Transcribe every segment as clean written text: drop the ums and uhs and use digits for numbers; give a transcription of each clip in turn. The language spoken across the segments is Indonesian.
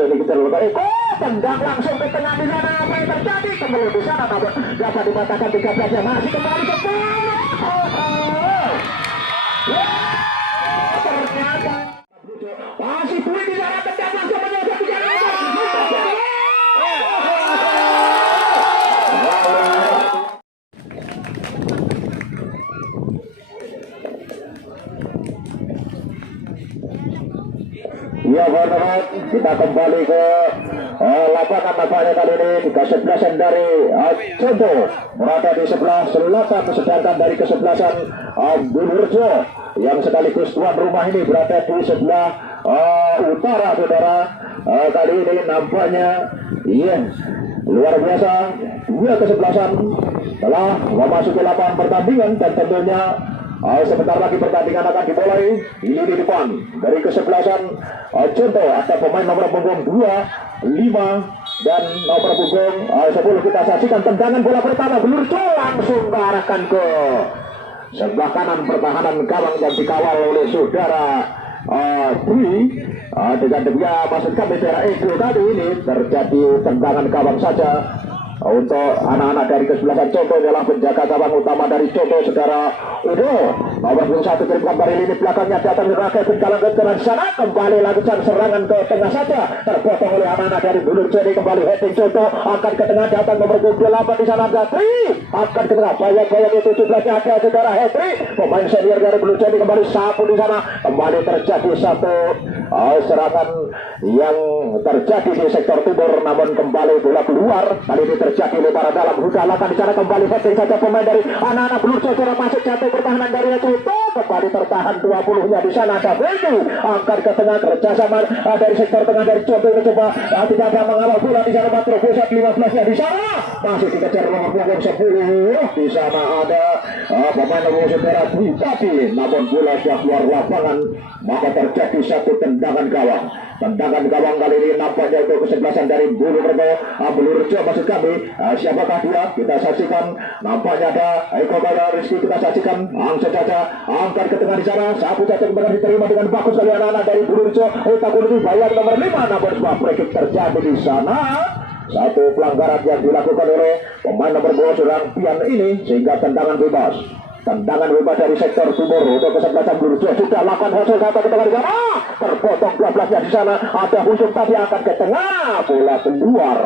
Bulurjo ini kita lakukan. Tendang langsung ke tengah di sana, apa yang terjadi? Kembali di sana, namun dapat dikatakan 13-nya masih kembali ke ternyata masih Bui di sana, tendang langsung menyebut di sana. Ya teman-teman, kita kembali ke lapangan nampaknya kali ini 11-an dari Conto berada di sebelah selatan, sedangkan dari kesebelasan Bulurjo yang sekaligus tuan rumah ini berada di sebelah utara saudara. Kali ini nampaknya luar biasa, dua kesebelasan telah memasuki lapangan pertandingan dan tentunya sebentar lagi pertandingan akan dimulai. Ini di depan dari kesebelasan Conto ada pemain nomor punggung 2, 5 dan nomor punggung 10. Kita saksikan tendangan bola pertama Bulurjo langsung diarahkan ke sebelah kanan pertahanan gawang yang dikawal oleh saudara Bui. Dengan demikian maksud kami daerah Edo tadi ini terjadi tendangan gawang saja. Untuk anak-anak dari kesebelasan Conto adalah penjaga gawang utama dari Conto saudara Udo. Nomor 21 kirimkan dari lini belakangnya datang Rakyat Bengkalan ke kanan sana, kembali lakukan serangan ke tengah saja, terpotong oleh anak-anak dari Bulurjo. Kembali heading Conto akan ke tengah, datang nomor 28 di sana Hetri akan ke tengah, bayang-bayang itu 17-nya ada saudara Hetri, pemain senior dari Bulurjo kembali sapu di sana. Kembali terjadi satu serangan yang terjadi di sektor timur, namun kembali bola keluar. Kali ini terjadi lebaran dalam, sudah lakukan di sana, kembali heading saja pemain dari anak-anak Bulurjo, cara masuk jatuh pertahanan dari itu kembali tertahan 20-nya di sana ada Bedu angkat ke tengah, kerjasama dari sektor tengah dari Conto ini coba tidak ada mengawal bola di sana. Matro Pusat 15-nya di sana masih dikejar nomor punggung 10. Di sana ada pemain nomor saudara Dwi tadi, namun bola sudah keluar lapangan, maka terjadi satu tendangan gawang. Tendangan gawang kali ini nampaknya untuk kesebelasan dari Bulurjo maksud kami. Siapakah dia? Kita saksikan. Nampaknya ada Eko Bala Rizky, kita saksikan langsung saja angkat ke tengah di sana. Sapu jatuh benar diterima dengan bagus dari anak-anak dari Bulurjo. Takut lebih bayar nomor 5, namun sebuah free kick terjadi di sana. Satu pelanggaran yang dilakukan oleh pemain nomor 2 seorang Pian ini sehingga tendangan bebas. Tendangan bebas dari sektor timur untuk kesebelasan Bulurjo. Sudah lakukan hasil satu ke tengah di sana. Terpotong 12-nya di sana. Ada Husum tadi akan ke tengah. Bola keluar.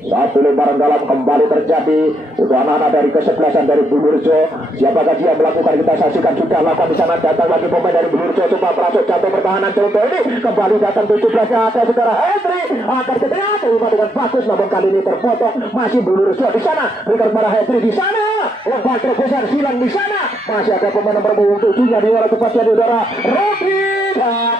Satu lebaran dalam kembali terjadi untuk anak-anak dari kesebelasan dari Bulurjo. Siapakah dia melakukan? Kita saksikan. Sudah lakukan di sana. Datang lagi pemain dari Bulurjo, coba merasuk jatuh pertahanan Conto ini. Kembali datang 17-nya ada saudara Hendri akan ke tengah, terima dengan bagus, namun kali ini terpotong. Masih Bulurjo di sana, berikan kepada Hendri di sana. Lompat terbesar silang di sana. Masih ada pemain nomor 7-nya di luar tepatnya di udara Rodri dan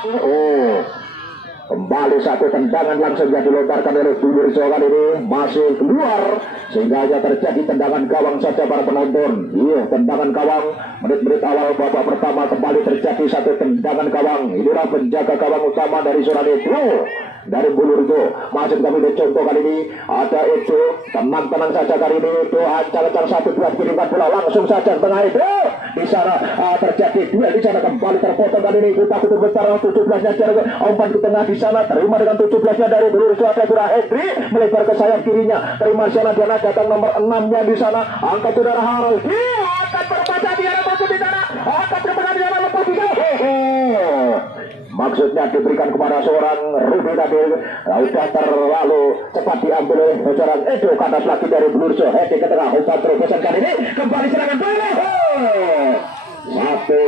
kembali satu tendangan langsung yang dilontarkan oleh Bulurjo kali ini masih keluar sehingga hanya terjadi tendangan gawang saja para penonton. Tendangan gawang menit-menit awal babak pertama kembali terjadi satu tendangan gawang. Inilah penjaga gawang utama dari Surabaya dari Bulurjo. Masuk kami di Conto kali ini ada itu tenang-tenang saja kali ini itu ancang-ancang 1-2 kirimkan bola langsung saja tengah itu di sana terjadi duel di sana, kembali terpotong kali ini kita kutu besar 17-nya jarak umpan ke tengah di sana, terima dengan 17-nya dari Bulurjo ada Surah Hendri melebar ke sayap kirinya, terima di sana dia datang nomor 6-nya di sana angkat saudara Harold akan berbaca dia masuk di sana akan berbaca di sana lepas di sana. Maksudnya diberikan kepada seorang Rudy tadi sudah terlalu cepat diambil oleh seorang Edo. Kandas lagi dari Bulurjo, heading ke tengah, umpan terobosan kali ini kembali serangan bola. Satu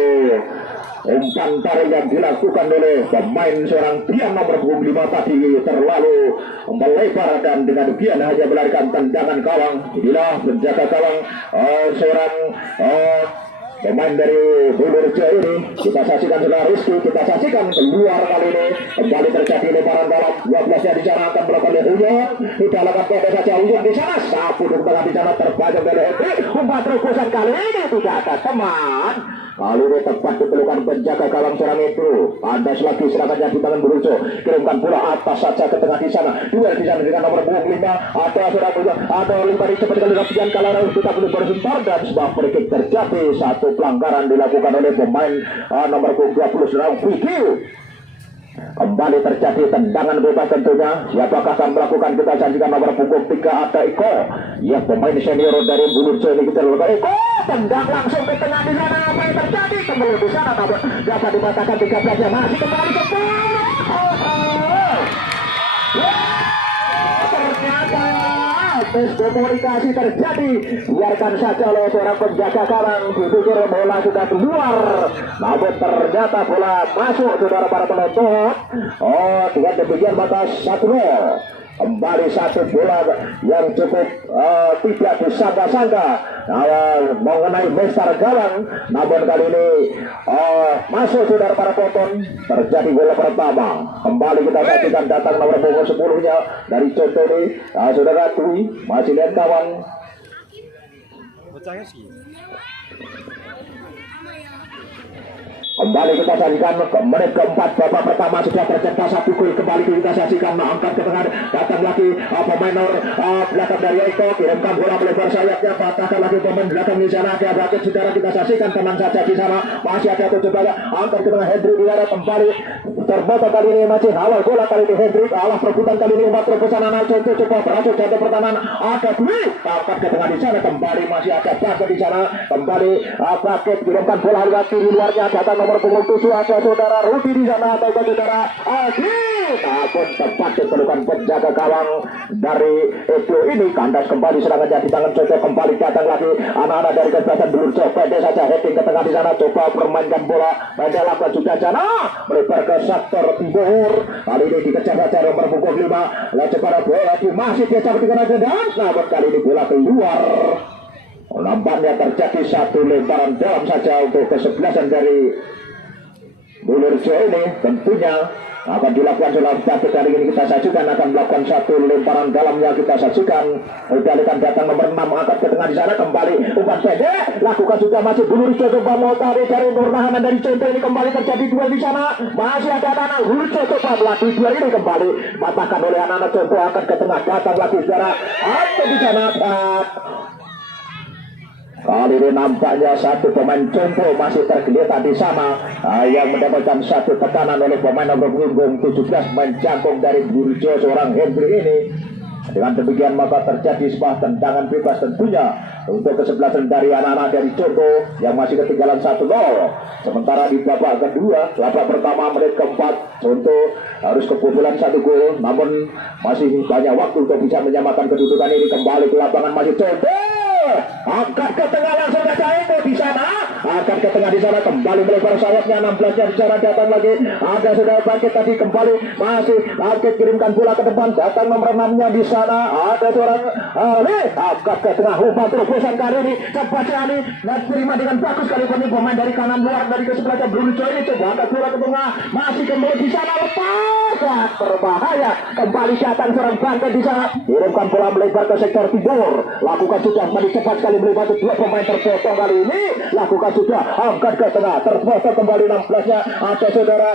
umpan tarik yang dilakukan oleh pemain seorang Pian nomor 25 tadi terlalu melebar dan dengan Pian hanya melarikan tendangan gawang. Inilah penjaga gawang seorang pemain dari Bulurjo ini. Kita saksikan setelah Rizky, kita saksikan keluar kali ini kembali terjadi lebaran dalam 12-nya di sana akan melakukan Huyon. Tidak lakukan pada saja Huyon di sana, sapu di tengah di sana terbajak dari Hendri. Umpan terobosan kali ini tidak ada teman. Kali ini tepat diperlukan penjaga gawang seorang itu. Pandas lagi serangannya di tangan Bulurjo. Kirimkan bola atas saja ke tengah di sana. Duel di sana dengan nomor 25. Ada seorang Bulurjo. Ada 5 di cepat kali Rapian Kalarau. Kita perlu bersebentar dan sebuah free kick terjadi. Satu pelanggaran dilakukan oleh pemain nomor 20 seorang Vicky. Kembali terjadi tendangan bebas tentunya. Siapakah akan melakukan, kita saksikan nomor punggung 3 ada Iko. Ya, pemain senior dari Bulurjo ini, kita lakukan Iko. Tendang langsung ke tengah di sana. Apa yang terjadi? Kembali di sana namun dapat dikatakan 13-nya masih kembali ke ternyata miskomunikasi terjadi. Biarkan saja oleh seorang penjaga gawang, dipikir bola sudah keluar, namun ternyata bola masuk, saudara para penonton. Oh, dengan demikian maka 1-0. Kembali satu bola yang cukup tidak disangka-sangka mengenai Mister Gawang, namun kali ini masuk, saudara para penonton. Terjadi bola pertama. Kembali kita saksikan datang nomor punggung 10-nya dari contoh ini, saudara Dwi masih lihat kawan. Kembali kita saksikan menit keempat, babak pertama sudah tercipta satu gol. Kembali kita saksikan, angkat ke tengah, datang lagi pemain belakang dari Eko, kirimkan bola melebar sayapnya, patahkan lagi pemain belakang di sana. Ada Bakit, saudara kita saksikan, tenang saja di sana, masih ada 7 bola, angkat ke tengah Hendrik di sana, kembali terbota kali ini masih awal bola kali ini Hendrik, alah perebutan kali ini umpat terobosan anak contoh coba berhasil jatuh pertahanan, ada Dwi, angkat ke tengah di sana, kembali masih ada Bakit di sana, kembali Bakit kirimkan bola lewat kiri luarnya, datang nomor punggung 7 ada saudara Rudi di sana, atau saudara Adi, namun tepat ditemukan penjaga gawang dari Edo ini. Kandas kembali serangannya di tangan Jojo, kembali datang lagi anak-anak dari kesebelasan Bulurjo, pendek saja heading ke tengah di sana, coba permainkan bola, pendek lakukan juga sana melebar ke sektor timur, kali ini dikejar saja nomor punggung 5, lalu pada bola masih dia cabut dengan dan namun kali ini bola keluar. Nampaknya terjadi satu lemparan dalam saja untuk kesebelasan dari Bulurjo ini. Tentunya akan dilakukan oleh Bakit. Kali ini kita saksikan akan melakukan satu lemparan dalamnya, kita saksikan. Kembalikan datang nomor 6, angkat ke tengah di sana, kembali umpan pendek, lakukan juga masih Bulurjo, coba mau tarik dari Nurnahanan dari contoh ini, kembali terjadi duel di sana, masih ada anak Bulurjo, coba melatih duel ini, kembali patahkan oleh anak-anak contoh, angkat ke tengah, datang lagi saudara, angkat di sana. Kali ini nampaknya satu pemain contoh masih tergeletak di sana, yang mendapatkan satu tekanan oleh pemain nomor punggung 17 menjangkung dari Bulurjo, seorang Hendri ini. Dengan demikian maka terjadi sebuah tendangan bebas tentunya untuk kesebelasan dari anak-anak dari contoh yang masih ketinggalan 1-0. Sementara di babak kedua, babak pertama menit keempat, contoh harus kebobolan 1 gol, namun masih banyak waktu untuk bisa menyamakan kedudukan ini. Kembali ke lapangan masih contoh, angkat ke tengah langsung saja itu di sana, angkat ke tengah di sana, kembali melebar sayapnya 16-nya di sana, datang lagi ada saudara Bakit tadi, kembali masih Bakit kirimkan bola ke depan, datang nomor 6-nya di sana, ada seorang angkat ke tengah, umpan terobosan kali ini cepat sekali dan terima dengan bagus kali ini pemain dari kanan luar dari kesebelasan Bulurjo ini, coba angkat bola ke tengah, masih kembali di sana, lepas berbahaya, kembali datang seorang Bakit di sana, kirimkan bola melebar ke sektor timur, lakukan sudah cepat sekali melibat 2 pemain terpotong kali ini, lakukan sudah angkat ke tengah, terpotong kembali 16-nya ada saudara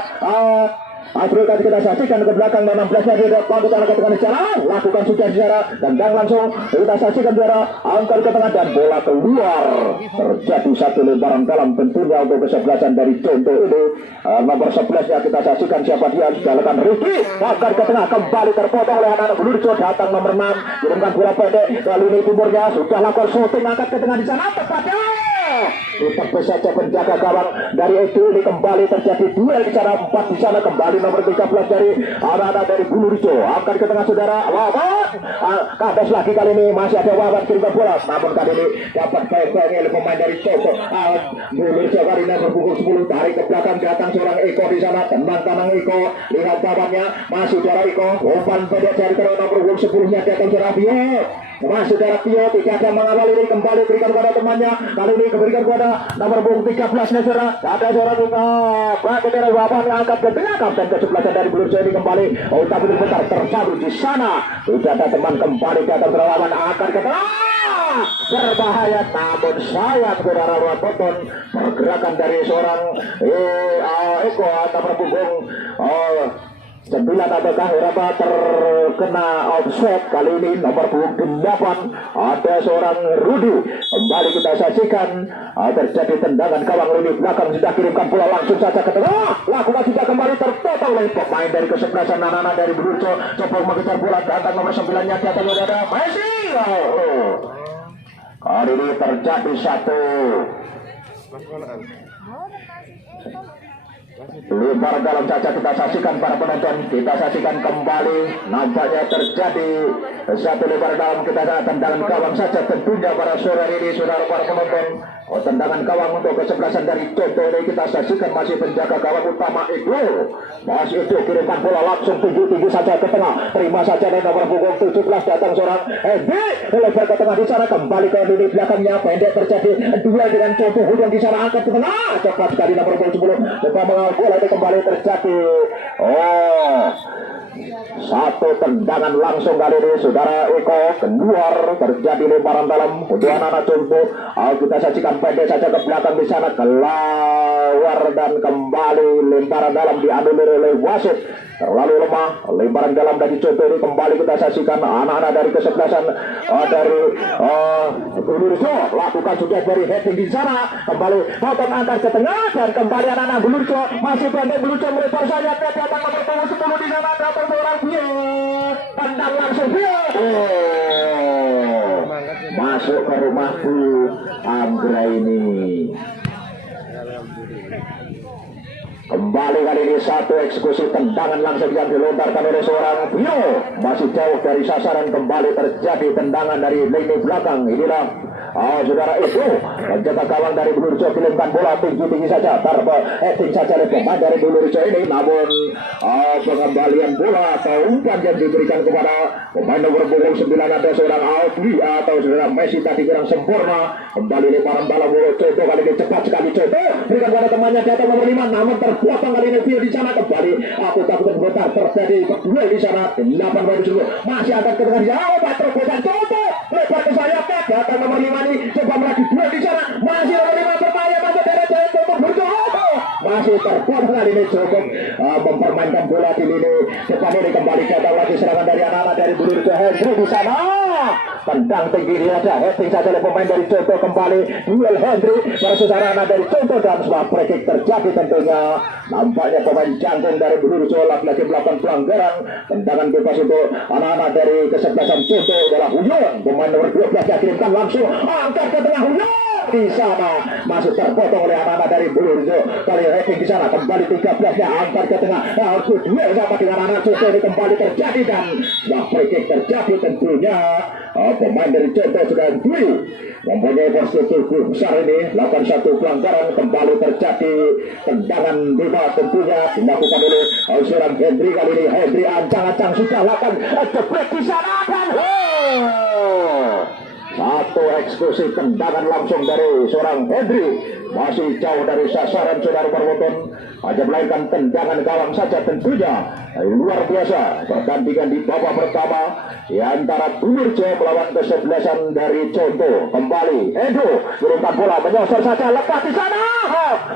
Asrul. Kasih kita saksikan ke belakang 16-nya di depan ke tengah di sana, lakukan sudah di sana, tendang langsung kita saksikan saudara, angkat ke tengah dan bola keluar. Terjadi satu lemparan dalam tentunya untuk kesebelasan dari contoh ini. Nomor 11-nya kita saksikan siapa dia, dijalankan Riki, angkat ke tengah, kembali terpotong oleh anak-anak Bulurjo, datang nomor 6 kirimkan bola pendek, kali ini timurnya sudah lakukan shooting, angkat ke tengah di sana, tepatnya ditepis saja penjaga gawang dari Edo ini. Kembali terjadi duel di sana 4 di sana, kembali nomor 13 dari anak-anak dari Bulurjo, angkat ke tengah saudara, Wawan kandas lagi, kali ini masih ada Wawan kirimkan bola, namun kali ini dapat baik-baik oleh pemain dari Coco Bulurjo. Kali ini berpukul 10 tarik ke belakang, datang seorang Eko di sana, tendang kanan Eko, lihat kawannya masih saudara Eko, umpan pendek dari nomor 10-nya datang saudara Bio, masih saudara Bio tidak ada mengawal ini, kembali berikan kepada temannya, kali ini berikan kepada nomor 13-nya saudara, ada seorang Bakit dari Wawan angkat ke tengah, kapten kesebelasan dari Bulurjo ini kembali, tapi bentar tercabut di sana, sudah ada teman kembali datang ke Wawan, angkat ke tengah, berbahaya, namun sayang saudara Wawan, pergerakan dari seorang Eko nomor punggung apakah berapa terkena offset kali ini nomor punggung 8 ada seorang Rudi. Kembali kita saksikan terjadi tendangan gawang lini belakang, sudah kirimkan bola langsung saja ke tengah, lakukan sudah kembali terpotong oleh pemain dari kesebelasan anak-anak dari Blurco. Coba mengejar bola datang nomor 9-nya datang ada Messi. Kali ini terjadi satu lebar dalam saja kita saksikan para penonton, kita saksikan kembali nampaknya terjadi satu lebar dalam, kita tendangan gawang saja tentunya para sore ini saudara para penonton. Tendangan gawang untuk kesebelasan dari Conto ini kita saksikan, masih penjaga gawang utama Iglo, masih itu kirimkan bola langsung tinggi saja ke tengah, terima saja dari nomor punggung 17 datang seorang Edi lebar ke tengah di sana, kembali ke lini belakangnya pendek terjadi duel dengan Conto hujung di sana, angkat ke tengah cepat sekali nomor punggung 10 coba mengawal bola itu kembali terjadi satu tendangan langsung kali ini saudara Eko keluar, terjadi lemparan dalam untuk anak-anak Conto. Kita saksikan pendek saja ke belakang di sana, keluar dan kembali lemparan dalam dianulir oleh wasit, terlalu lemah. Lemparan dalam dari Conto ini kembali kita saksikan anak-anak dari kesebelasan dari Blurco lakukan sudah dari heading di sana, kembali potong angkat ke tengah dan kembali anak-anak Blurco masih pendek, Blurco melebar saja datang nomor 10 di sana, datang seorang tendang langsung masuk ke rumahku Anggra ini. Kembali kali ini satu eksekusi tendangan langsung yang dilontarkan oleh seorang Bio, masih jauh dari sasaran, kembali terjadi tendangan dari lini belakang. Inilah saudara itu penjaga gawang dari Blurco kirimkan bola tinggi saja, heading saja oleh pemain dari Blurco ini, namun pengembalian bola atau umpan yang diberikan kepada pemain nomor punggung 9 ada seorang Audrey atau saudara Messi tadi kurang sempurna. Kembali lemparan dalam mulut Conto kali ini cepat sekali Conto berikan pada temannya datang nomor 5, namun terpotong kali ini Vio di sana, kembali aku takut bergetar terjadi duel di sana 8 masih akan ke tengah di sana, terobosan Conto lebar ke sayapnya datang nomor 5 ini coba melaju duel di sana, masih nomor 5 bermain masuk dari Conto masih terpotong kali ini cukup mempermainkan bola di lini depan ini, kembali datang lagi serangan dari anak-anak dari Blurco. Hendri di sana tendang tinggi saja, heading saja oleh pemain dari Conto, kembali duel Hendri versus anak-anak dari Conto dan sebuah free kick terjadi tentunya. Nampaknya pemain jangkung dari Blurco lagi melakukan pelanggaran, tendangan bebas untuk anak-anak dari kesebelasan Conto adalah Huyong, pemain nomor 12 yang kirimkan langsung angkat ke tengah Huyong di sana, masih terpotong oleh anak-anak dari Blurco. Kali heading di sana, kembali 13-nya angkat ke tengah, duel sama dengan anak Conto ini kembali terjadi dan sebuah free kick terjadi tentunya. Pemain dari Conto sudah Dwi mempunyai posisi besar ini, lakukan satu pelanggaran, kembali terjadi tendangan bebas tentunya dilakukan oleh seorang Hendri. Kali ini Hendri ancang-ancang sudah lakukan jebrek di sana dan satu eksekusi tendangan langsung dari seorang Hendri, masih jauh dari sasaran saudara penonton, hanya melainkan tendangan gawang saja tentunya. Luar biasa pertandingan di babak pertama di antara Blurco melawan kesebelasan dari Conto. Kembali Edo kirimkan bola menyosor saja, lepas di sana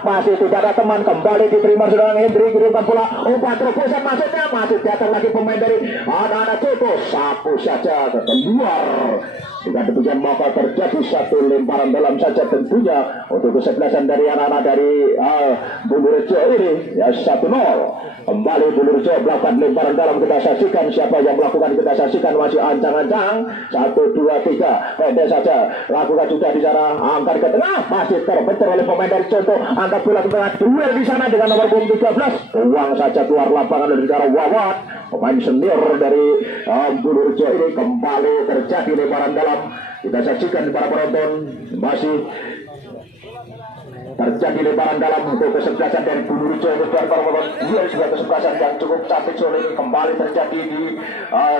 masih tidak ada teman, kembali diterima seorang Hendri, kirimkan bola umpan terobosan maksudnya, masih datang lagi pemain dari anak-anak Conto, sapu saja ke luar. Dengan demikian maka terjadi satu lemparan dalam saja tentunya untuk kesebelasan dari anak-anak dari Blurco ini ya 1-0. Kembali Blurco melakukan lemparan dalam, kita saksikan siapa yang melakukan, kita saksikan masih ancang-ancang 1, 2, 3 pendek saja lakukan sudah di sana, angkat ke tengah masih terbentur oleh pemain dari Conto, angkat bola ke tengah, duel di sana dengan nomor punggung 13, uang saja keluar lapangan dari negara Wawat, pemain senior dari Blurco ini. Kembali terjadi lemparan dalam, kita saksikan para penonton, masih terjadi lemparan dalam untuk kesebelasan dari Blurco ini para penonton. Duel juga kesebelasan yang cukup cantik sore ini kembali terjadi di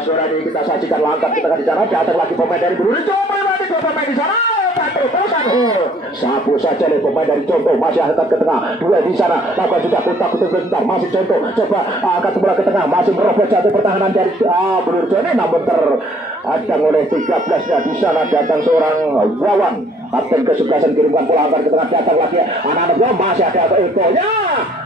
sore ini, kita saksikan langkah kita di sana, datang lagi pemain dari Blurco, pemain di sana sapu saja oleh pemain dari Conto, masih angkat ke tengah, dua di sana, lakukan sudah kontak sebentar, masih Conto, coba angkat bola ke tengah, masih merobos jatuh pertahanan dari Blurco ini, namun Adang oleh 13-nya di sana datang seorang Wawan. Kapten kesebelasan kirimkan bola antar ke tengah, datang lagi anak-anak bola, masih ada Eko-nya.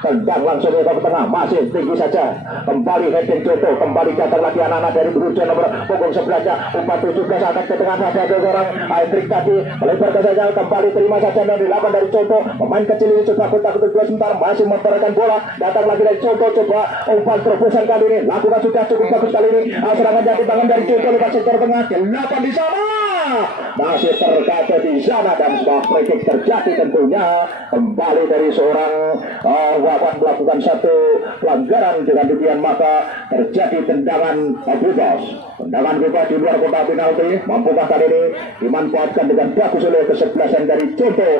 Tendang langsung ke tengah, masih tinggi saja. Kembali heading Joto, kembali datang lagi anak-anak dari Burjo nomor punggung sebelahnya. 47 angkat ke tengah, ada seorang Hendrik tadi melebar ke saja, kembali terima saja dan dilakukan dari Joto. Pemain kecil ini coba takut dua sebentar, masih memperolehkan bola. Datang lagi dari Joto, coba umpan terobosan kali ini. Lakukan sudah cukup bagus kali ini. Serangan dari tangan dari Joto lewat sektor tengah, dilakukan di sana. Masih terkaca di sana dan sebuah free kick terjadi tentunya. Kembali dari seorang Wawan melakukan satu pelanggaran, dengan demikian maka terjadi tendangan bebas. Tendangan bebas di luar kotak penalti. Mampukah kali ini dimanfaatkan dengan bagus oleh kesebelasan dari Conto.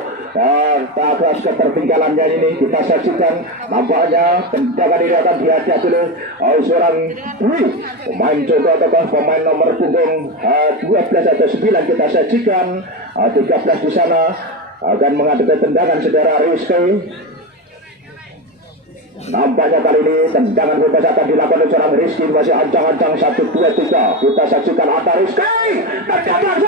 Atas ketertinggalannya ini kita saksikan, nampaknya tendangan ini akan dihadapi oleh seorang Dwi, pemain Conto ataukah pemain nomor punggung 12 atau 9. Kita sajikan 13 di sana akan menghadapi tendangan saudara Rizky. Nampaknya kali ini tendangan bebas akan dilakukan oleh seorang Rizky. Masih ancang-ancang 1, 2, 3. Kita saksikan ada Rizky. Tendangan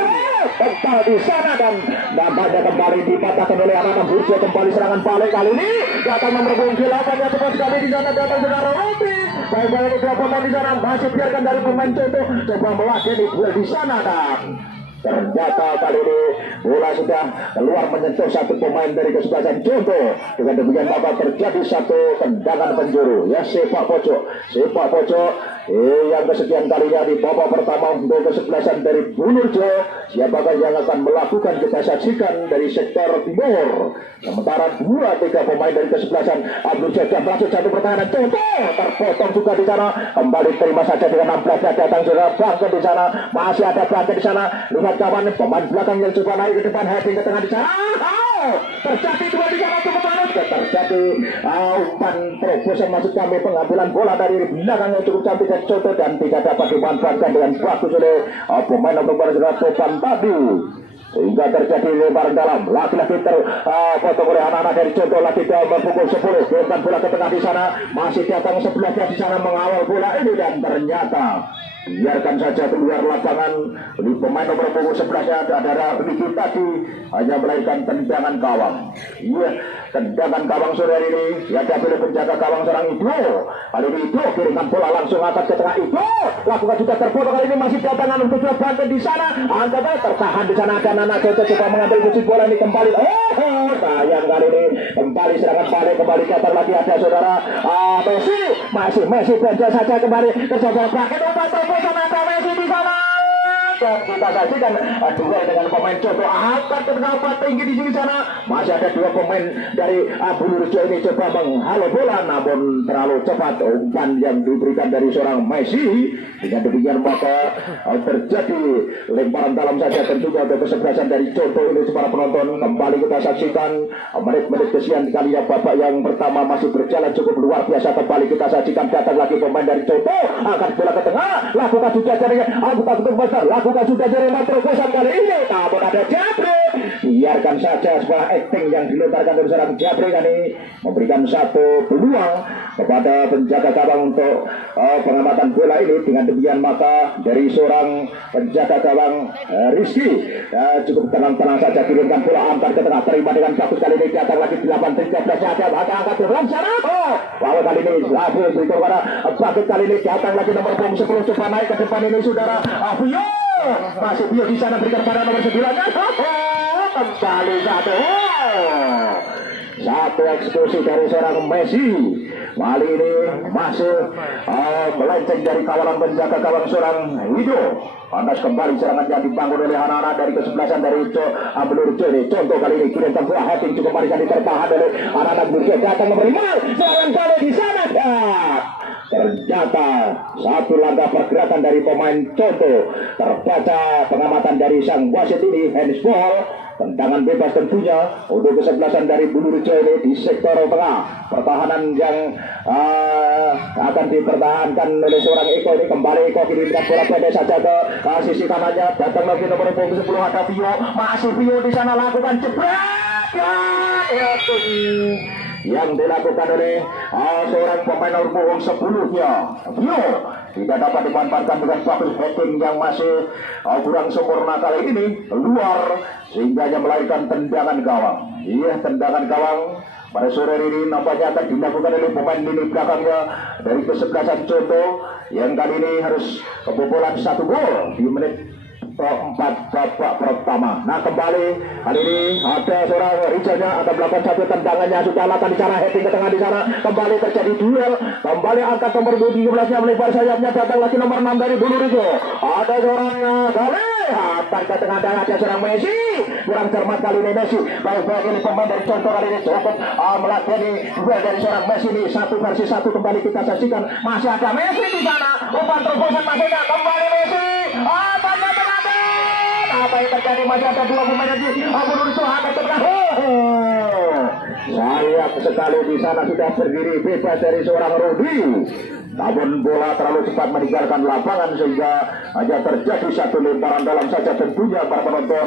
kembali di sana dan nampaknya kembali dipatahkan oleh anak-anak Burjo. Kembali serangan balik kali ini. Datang nomor punggung 8 yang tepat sekali di sana, datang saudara Robi. Baik-baik dua pemain di sana, masih biarkan dari pemain Conto coba meladeni bola di sana dan ternyata kali ini bola sudah keluar menyentuh satu pemain dari kesebelasan Conto. Dengan demikian maka terjadi satu tendangan penjuru ya, sepak pojok yang kesekian kalinya di babak pertama untuk kesebelasan dari Bulurjo. Siapakah yang akan melakukan, kita saksikan dari sektor timur. Sementara 2-3 pemain dari kesebelasan Bulurjo dan berhasil satu pertahanan Conto terpotong juga di sana. Kembali terima saja dengan 16 datang sudah Bangke di sana, masih ada Bangke di sana. Lihat kawan pemain belakang yang coba naik ke depan, heading ke tengah di sana. Terjadi dua di sana untuk bertahan. Terjadi umpan terobosan, maksud kami pengambilan bola dari belakang yang cukup cantik dari Conto dan tidak dapat dimanfaatkan dengan bagus oleh pemain nomor 12 Topan tadi, sehingga terjadi lebaran dalam. Lagi-lagi terpotong oleh anak-anak dari Conto. Lagi dalam pukul 10 kirimkan bola ke tengah di sana, masih datang sebelahnya di sana mengawal bola ini dan ternyata biarkan saja keluar lapangan. Di pemain nomor punggung 11 adalah Riki tadi hanya melahirkan tendangan gawang. Iya, tendangan gawang sore ini ya, dihadapi penjaga gawang seorang Ido. Kali ini Ido kirimkan bola langsung angkat ke tengah. Ido lakukan juga terpotong kali ini, masih datangan untuk Banten di sana. Angkat tertahan di sana, ada anak Conto coba mengambil musik bola ini kembali. Sayang kali ini kembali serangan balik, kembali datang lagi ada saudara Messi bekerja saja kembali ke saudara Bracket. Umpan terobosan ada Messi di sana. Dan kita saksikan duel dengan pemain Conto, angkat ke tengah tinggi di sini sana. Masih ada dua pemain dari Bulurjo ini coba menghalau bola, namun terlalu cepat umpan yang diberikan dari seorang Messi. Dengan demikian maka terjadi lemparan dalam saja tentunya untuk kesebelasan dari Conto ini. Para penonton, kembali kita saksikan menit-menit kesekian kalinya babak yang pertama masih berjalan cukup luar biasa. Kembali kita saksikan datang lagi pemain dari Conto, angkat bola ke tengah, lakukan sudah jaringan, lakukan sudah jaringan terobosan kali ini, namun ada Jabri. Biarkan saja sebuah acting yang dilontarkan dari seorang Jabri kali ini memberikan satu peluang kepada penjaga gawang untuk pengamatan bola ini. Dengan demikian maka dari seorang penjaga gawang Rizky cukup tenang-tenang saja kirimkan bola, angkat ke tengah, terima dengan bagus kali ini. Datang lagi 8-13 saja, maka angkat ke dalam sana. Lalu kali ini lalu berikut pada Bakit kali ini datang lagi nomor punggung 10 coba naik ke depan ini saudara Vio. Masih Vio di sana berikan pada nomor 9. Kembali satu eksekusi dari seorang Messi. Kali ini masih melenceng dari kawalan penjaga gawang seorang Wido. Panas kembali serangannya dibangun oleh anak-anak dari kesebelasan dari Bulurjo ini. Contoh kali ini kirimkan bola heading cukup kembali ditertahan oleh anak-anak Bulurjo. Datang memberi serangan kali di sana. Ternyata satu langkah pergerakan dari pemain Conto terbaca pengamatan dari sang wasit ini, handsball. Tendangan bebas tentunya untuk kesebelasan dari Bulurjo ini di sektor tengah. Pertahanan yang akan dipertahankan oleh seorang Eko ini. Kembali Eko kirimkan bola pendek saja ke sisi kanannya. Datang lagi nomor punggung 10 ada Vio. Masih Vio di sana lakukan jebret. Yang dilakukan oleh seorang pemain nomor punggung 10 Vio tidak dapat dimanfaatkan dengan bagus heading yang masih kurang sempurna kali ini keluar sehingga hanya melahirkan tendangan gawang. Iya, tendangan gawang pada sore ini nampaknya akan dilakukan oleh pemain lini belakangnya dari kesebelasan Contoh yang kali ini harus kebobolan 1 gol di menit 4 babak pertama. Nah, kembali kali ini ada seorang Rizalnya akan melakukan satu tendangannya, sudah lakukan di sana, heading ke tengah di sana, kembali terjadi duel, kembali angkat nomor 17-nya melebar sayapnya, datang lagi nomor 6 dari Bulu Rijo, ada seorang kali hantar ke tengah dan ada seorang Messi, kurang cermat kali ini Messi, baik-baik ini pemain dari Contoh kali ini cukup melatih duel dari seorang Messi ini, 1 versus 1 kembali kita saksikan, masih ada Messi di sana, umpan terobosan masihnya, kembali Messi, apa yang terjadi, masih ada 2 pemain lagi, Bulu Rijo akan tengah. Sayang sekali di sana sudah berdiri bebas dari seorang Rudi. Namun bola terlalu cepat meninggalkan lapangan sehingga hanya terjadi satu lemparan dalam saja tentunya para penonton.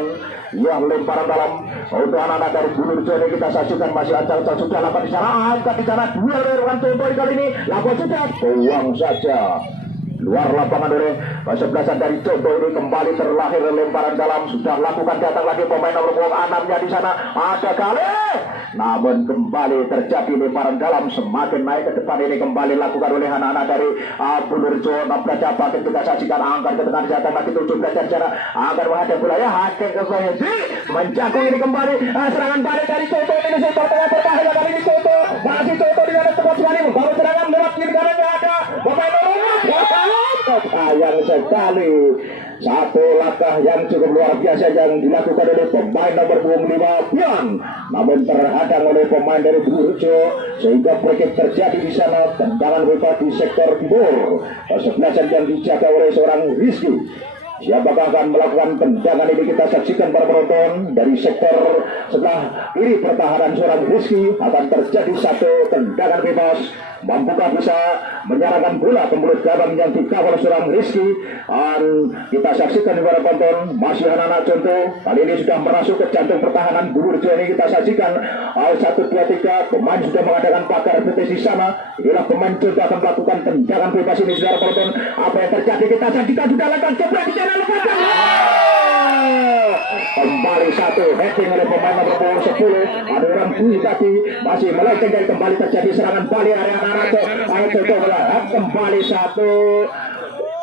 Ya, lemparan dalam untuk anak-anak dari Bulu Rijo ini kita saksikan masih ada sudah lakukan di sana, angkat di sana duel dengan Contoh kali ini lakukan sudah buang saja. Luar lapangan oleh kesebelasan dari Contoh ini kembali terlahir lemparan dalam, sudah lakukan datang lagi pemain nomor 6-nya di sana, ada kali namun kembali terjadi lemparan dalam, semakin naik ke depan ini kembali lakukan oleh anak-anak dari Bulu Rijo. Nampaknya pakai kita saksikan angkat ke tengah datang lagi 17 dari sana akan menghadap bola ya, hakim ke Sohedi menjago ini kembali serangan balik dari Contoh ini, Contoh tengah berbahaya kali ini Contoh, masih Contoh di atas tempat sekali baru serangan lewat kiri kanannya ada pemain nomor sayang sekali satu langkah yang cukup luar biasa yang dilakukan oleh pemain nomor 25 Pian, namun terhadang oleh pemain dari Bulu Rijo sehingga break terjadi di sana. Tendangan bebas di sektor timur, kesebelasan yang dijaga oleh seorang Rizky. Siapakah akan melakukan tendangan ini kita saksikan para penonton dari sektor sebelah kiri pertahanan seorang Rizky. Akan terjadi satu tendangan bebas, mampukah bisa menyerahkan bola ke mulut gawang yang dikawal seorang Rizky. Dan kita saksikan para penonton masih anak-anak Contoh kali ini sudah merasuk ke jantung pertahanan Bulu Rijo ini kita saksikan 1, 2, 3 pemain sudah mengadakan pagar betis di sana. Inilah pemain Contoh akan melakukan tendangan bebas ini saudara penonton. Apa yang terjadi kita saksikan, sudah lakukan coba di sana. Kembali satu heading oleh pemain nomor 10, ada orang Bulu tadi masih melenceng dari kembali terjadi serangan balik area anak Contoh kembali satu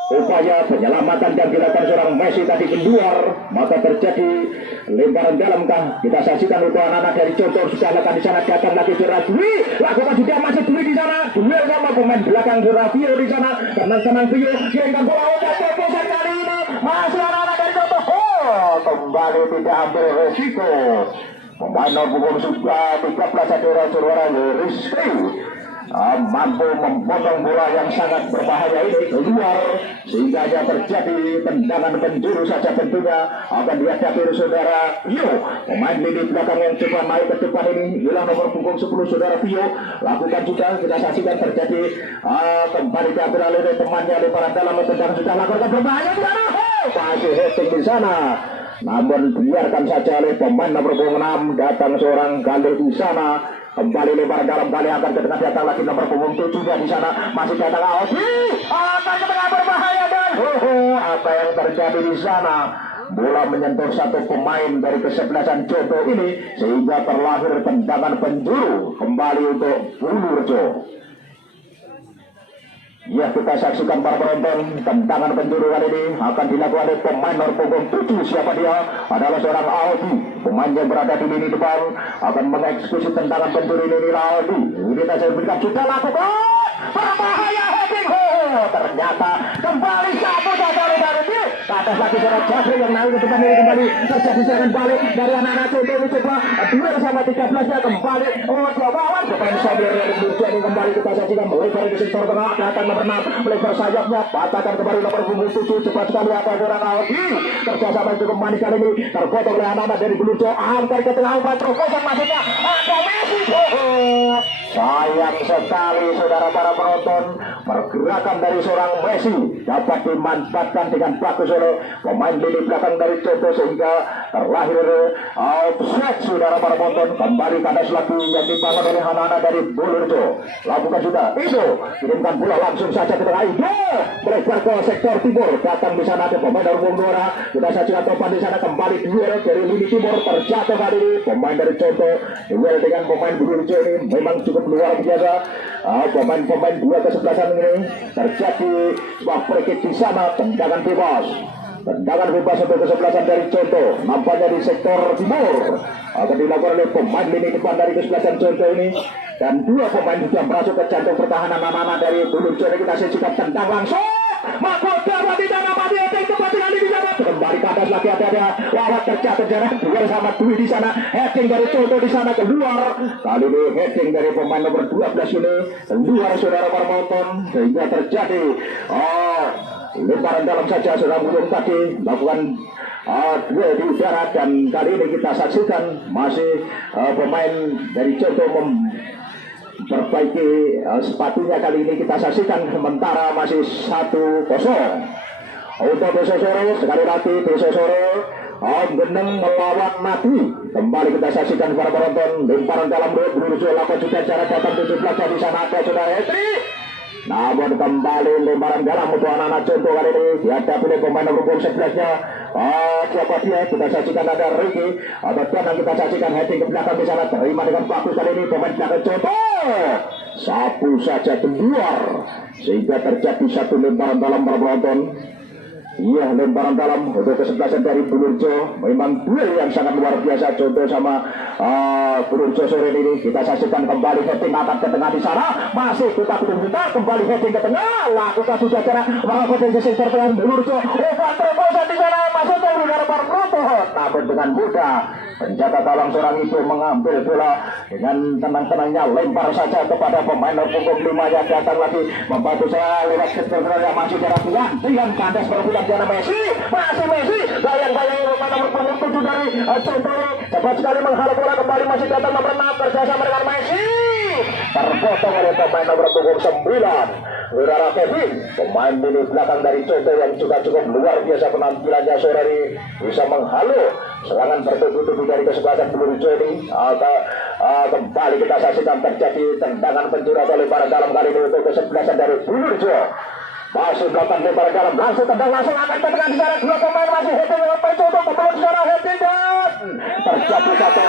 upaya penyelamatan yang dilakukan seorang Messi tadi keluar, maka terjadi lemparan dalam kah kita saksikan untuk anak-anak dari Contoh sudah lakukan di sana, datang lagi Dwi lakukan sudah masih Dwi di sana, duel sama pemain belakang Vio di sana, karena senang Vio kirimkan bola terobosan kali ini masih anak-anak dari Contoh kembali tidak ambil resiko. Pemain nomor sudah 13 adalah seorang Rizky mampu memotong bola yang sangat berbahaya ini keluar sehingga hanya terjadi tendangan penjuru saja tentunya akan dihadapi saudara Vio. Pemain lini belakang yang coba naik ke depan ini ialah nomor punggung 10 saudara Vio, lakukan sudah kita saksikan terjadi kembali diambil oleh temannya lemparan dalam tendangan sudah lakukan berbahaya di sana, masih heading di sana. Namun biarkan saja oleh pemain nomor 6 datang seorang Galil di sana, kembali lebar dalam kali akan ke tengah datang lagi nomor punggung 7 di sana masih datang Audi akan ke tengah berbahaya dan apa yang terjadi di sana, bola menyentuh satu pemain dari kesebelasan Contoh ini sehingga terlahir tendangan penjuru kembali untuk Bulu Rijo. Ya, kita saksikan para penonton tendangan penjuru kali ini akan dilakukan oleh pemain nomor punggung 7. Siapa dia? Adalah seorang Audi, pemain yang berada di lini depan akan mengeksekusi tendangan penjuru ini. Audi ini kita berikan sudah lakukan berbahaya heading, ternyata kembali satu saja dari ini atas lagi seorang Jafri yang naik ke depan ini kembali terjadi serangan balik dari anak-anak Contoh ini coba duel sama 13 nya kembali dua lawan depan Sabir dari Bulu ini kembali kita saksikan melebar ke sektor tengah datang nomor 6 melebar sayapnya patahkan kembali nomor punggung 7 cepat sekali apa orang Audi kerjasama cukup manis kali ini terpotong oleh anak-anak dari Bulu angkat ke tengah umpan terobosan masuknya ada Messi. Sayang sekali saudara para penonton, pergerakan dari seorang Messi dapat dimanfaatkan dengan bagus oleh pemain lini belakang dari Contoh sehingga terlahir offside. Saudara para penonton, kembali kandas lagi yang dibangun oleh anak-anak dari Bulurjo. Lakukan sudah itu, kirimkan bola langsung saja ke tengah itu, melebar ke sektor timur. Datang di sana ada pemain dari Bungdora. Kita saksikan topan di sana kembali duel dari lini timur, terjatuh kali ini pemain dari Contoh duel dengan pemain Bulurjo ini memang cukup luar biasa. Pemain-pemain dua kesebelasan ini terjadi sebuah free kick di sana, tendangan bebas. Tendangan bebas untuk kesebelasan dari Contoh, nampaknya di sektor timur akan dilakukan oleh pemain lini depan dari kesebelasan Contoh ini, dan dua pemain sudah masuk ke jantung pertahanan anak-anak dari Bulurjo. Kita saksikan tendang langsung, mahkota di sana mati yang tepat sekali di sana, kembali ke atas lagi ada lawat terjatuh jarak dua sama Dwi di sana, heading dari Contoh di sana keluar. Kali ini heading dari pemain nomor 12 ini keluar, saudara para penonton, sehingga terjadi lemparan dalam saja. Saudara Burung tadi melakukan duel di udara, dan kali ini kita saksikan masih pemain dari Contoh memperbaiki sepatunya. Kali ini kita saksikan sementara masih 1-0 untuk Desa Sore. Sekali lagi Desa Sore Geneng melawan Mati. Kembali kita saksikan para penonton, lemparan dalam Bulurjo lakukan juga jarak datang 17 di sana ada saudara Hetri. Namun kembali lemparan dalam untuk anak-anak Contoh kali ini dihadapi oleh pemain nomor 11-nya. Siapa dia? Kita saksikan ada Ricky atau yang kita saksikan heading ke belakang di sana, terima dengan bagus kali ini pemain belakang Contoh. Sapu saja keluar sehingga terjadi satu lemparan dalam para penonton. Iya, lemparan dalam untuk kesebelasan dari Bulurjo. Memang duel yang sangat luar biasa Contoh sama Bulurjo sore ini. Kita saksikan kembali heading atas ke tengah di sana. Masih kita kembali heading ke tengah. Lakukan sudah cara melakukan di sektor tengah Bulurjo. Umpan terobosan di sana masuk ke udara para penonton. Namun dengan mudah penjaga gawang seorang itu mengambil bola dengan tenang-tenangnya lempar saja kepada pemain punggung 5 yang datang lagi membantu saya lewat sektor yang masih jarak dengan kandas berbulan di Messi. Masih Messi bayang-bayang pemain nomor punggung 7 dari Contoh cepat sekali menghalau bola, kembali masih datang nomor 6 bersama dengan Messi, terpotong oleh pemain nomor punggung 9 Saudara Kevin, pemain lini belakang dari Contoh yang juga cukup luar biasa penampilannya sore ini, bisa menghalau serangan bertubi-tubi dari kesebelasan Bulurjo ini. Kembali kita saksikan terjadi tendangan penjuru atau lemparan dalam kali ini untuk kesebelasan dari Bulurjo. Masih melakukan lemparan dalam, langsung tendang langsung akan ke tengah di sana, dua pemain masih heading sampai Contoh kembali di sana heading dan terjadi satu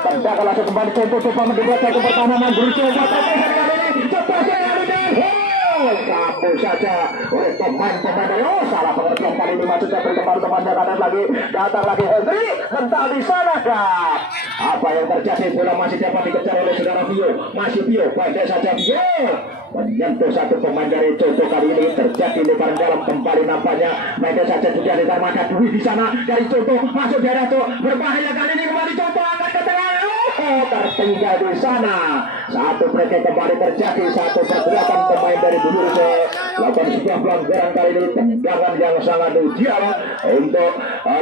tendangan langsung kembali Contoh coba mendebat satu pertahanan Bulurjo. Sapu saja oleh pemain-pemain. Salah pengertian kali ini maksudnya berkembang temannya datang lagi Hendri mental di sana. Apa yang terjadi? Bola masih dapat dikejar oleh saudara Vio. Masih Vio, pandai saja Vio menyentuh satu pemain dari Contoh. Kali ini terjadi lemparan dalam kembali, nampaknya mereka saja sudah ditambahkan Dwi di sana dari Contoh masuk daerah tuh berbahaya. Kali ini kembali Contoh akan ke tengah, tertinggal di sana. Satu mereka kembali terjadi satu pergerakan pemain dari Bulurjo lakukan sebuah pelanggaran kali ini, tendangan yang sangat ideal untuk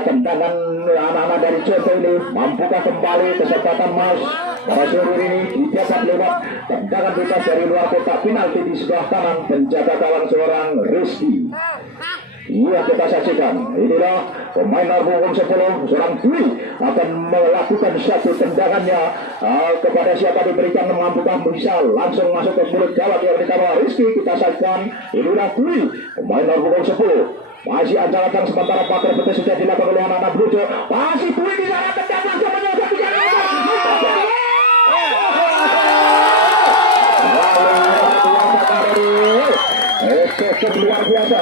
tendangan anak-anak dari Contoh ini. Mampukah kembali kesempatan Mas pada sore ini didapat lewat tendangan bebas dari luar kotak penalti di sebelah kanan penjaga gawang seorang Rizky. Iya, kita saksikan inilah pemain nomor 10 seorang Dwi akan melakukan satu tendangannya kepada siapa diberikan, mampukah bisa langsung masuk ke mulut gawang yang ditambah Rizky. Kita saksikan inilah Dwi pemain nomor 10 masih ancang-ancang sementara pakai betul sudah dilakukan oleh anak-anak Bulurjo. Masih Dwi di sana tendang langsung menyosot di sana. Cukup luar biasa.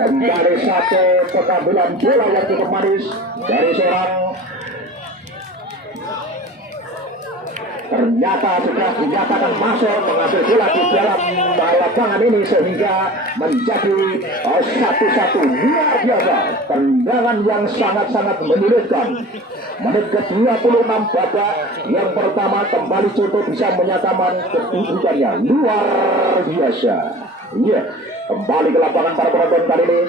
Kembali satu pengambilan bola yang cukup manis dari seorang, ternyata sudah dinyatakan masuk mengambil bola di dalam lapangan ini sehingga menjadi 1-1. Luar biasa, tendangan yang sangat-sangat menyulitkan. Menit ke-26 babak yang pertama kembali Contoh bisa menyatakan kedudukannya luar biasa. Iya, kembali ke lapangan para penonton kali ini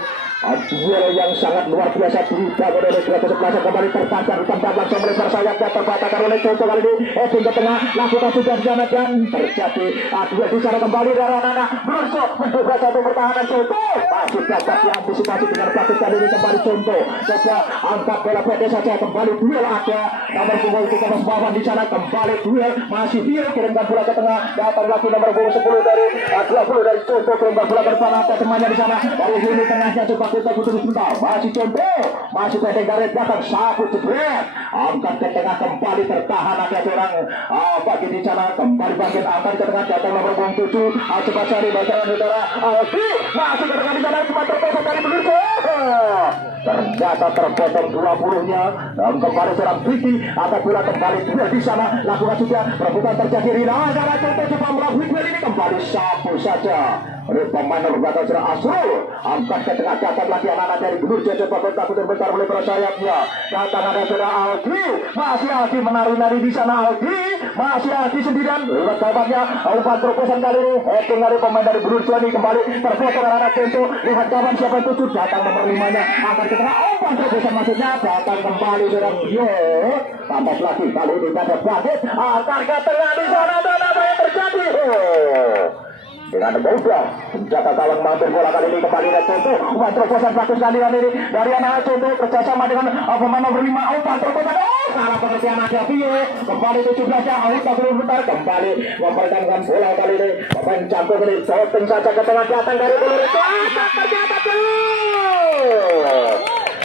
Duel yang sangat luar biasa dibangun oleh dua kesebelasan kembali tertahan ditendang langsung melebar sayapnya terbatakan oleh Contoh kali ini heading ke tengah lakukan sudah di sana dan terjadi duel di sana kembali dari anak-anak Brunso mencoba satu pertahanan Contoh masih dapat diantisipasi dengan bagus kali ini kembali Contoh coba angkat bola pendek saja kembali duel ada nomor punggung 13 bawah di sana kembali duel masih dia kirimkan bola ke tengah datang lagi nomor punggung 10 dari 20 dari Contoh kirimkan bola ke depan ada temannya di sana dari sini tengahnya coba kita putus sebentar masih Contoh masih pendek garis belakang sapu jebret angkat ke tengah kembali tertahan ada seorang bagi di sana kembali bangkit angkat ke tengah datang nomor punggung 7 coba cari bacaran saudara Aldi masih ke tengah di sana cuma terpotong dari Brunso ternyata terpotong 20-nya dan kembali seorang Vicky akan bola kembali duel di sana lakukan sudah perebutan terjadi Rina ada Contoh coba melalui duel ini kembali sapu saja oleh pemain nomor belakang seorang Asrul angkat ke tengah datang lagi anak-anak dari Brunso coba bentar melebar sayapnya datang ada seorang Aldi masih Aldi menari-nari di sana Aldi masih Aldi sendirian lewat kawannya umpan terobosan kali ini heading dari pemain dari Brunso ini kembali terpotong anak-anak Contoh lihat kawan siapa yang tutup datang nomor 5-nya angkat ke tengah umpan terobosan maksudnya datang kembali seorang pantas lagi kali ini dapat bangkit angkat ke tengah di sana dan apa yang terjadi dengan mudah penjaga gawang mampir bola kali ini kembali dari Contoh umpan terobosan bagus kali ini dari anak Contoh kerjasama dengan pemain nomor 5 umpan terobosan salah pengertian ada Vio kembali 17-nya tak perlu putar kembali mempertahankan bola kali ini pemain campur ini shooting saja ke tengah datang dari bola itu ternyata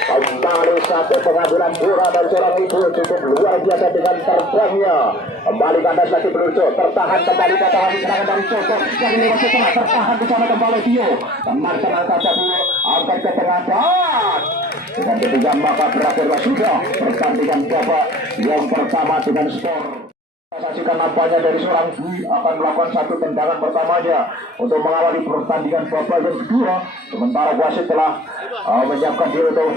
kembali satu pengambilan bola dari seorang itu cukup luar biasa dengan terbangnya kembali kandas lagi Brunso tertahan kembali kata lagi serangan dari Contoh yang ini masih tengah tertahan di sana kembali Vio tenang saja Vio angkat ke tengah dan dengan ketiga maka berakhirlah sudah pertandingan babak yang pertama dengan skor. Saksikan nampaknya dari seorang Dwi akan melakukan satu tendangan pertamanya untuk mengawali pertandingan babak yang kedua. Sementara wasit telah menyiapkan diri untuk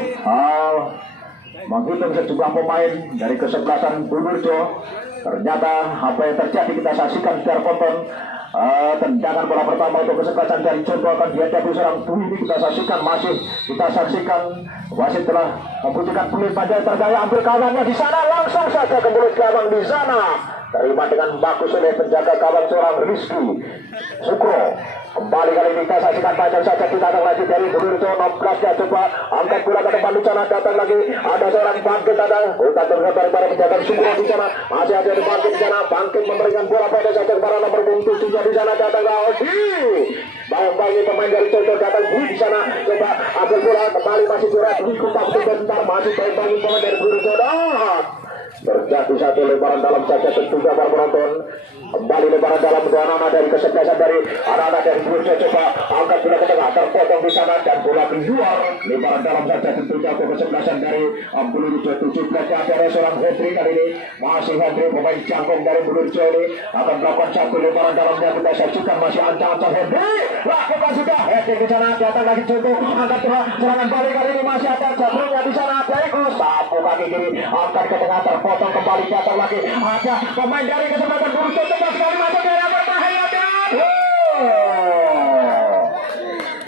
menghitung sejumlah pemain dari kesebelasan Brunso. Ternyata apa yang terjadi kita saksikan secara tonton. Tendangan bola pertama untuk kesebelasan dari Contoh akan dihadapi seorang Dwi ini kita saksikan wasit telah membutuhkan peluit panjang tergaya ambil kawannya di sana langsung saja ke mulut gawang di sana terima dengan bagus oleh penjaga gawang seorang Rizky Sukro kembali kali ini kita saksikan panjang saja kita datang lagi dari Brunso 16-nya coba angkat bola ke depan di sana datang lagi ada seorang bangkit ada utak terlihat daripada penjaga Sukro di sana masih ada di bangkit di sana bangkit memberikan bola pada saja kepada nomor 7 di sana datang ke Aldi bagi pemain dari Contoh datang di sana coba ambil bola kembali masih surat dikutak sebentar masih bagi pemain dari Brunso terjadi satu lebaran dalam saja tentunya para penonton kembali lebaran dalam anak-anak dari kesebelasan dari anak-anak dari Brunso coba angkat bola ke tengah terpotong di sana dan bola keluar lebaran dalam saja tentunya ke kesebelasan dari Brunso 17 ada seorang Hendri kali ini masih Hendri pemain jangkung dari Brunso ini akan melakukan satu lebaran dalamnya kita saksikan masih ancang-ancang Hendri lakukan sudah Hendri di sana datang lagi Contoh angkat bola serangan balik kali ini masih ada jabrungnya di sana ada Eko sapu kaki kiri angkat ke tengah terpotong kembali datang lagi ada pemain dari kesebelasan Brunso coba sekali masuk ke dalam berbahaya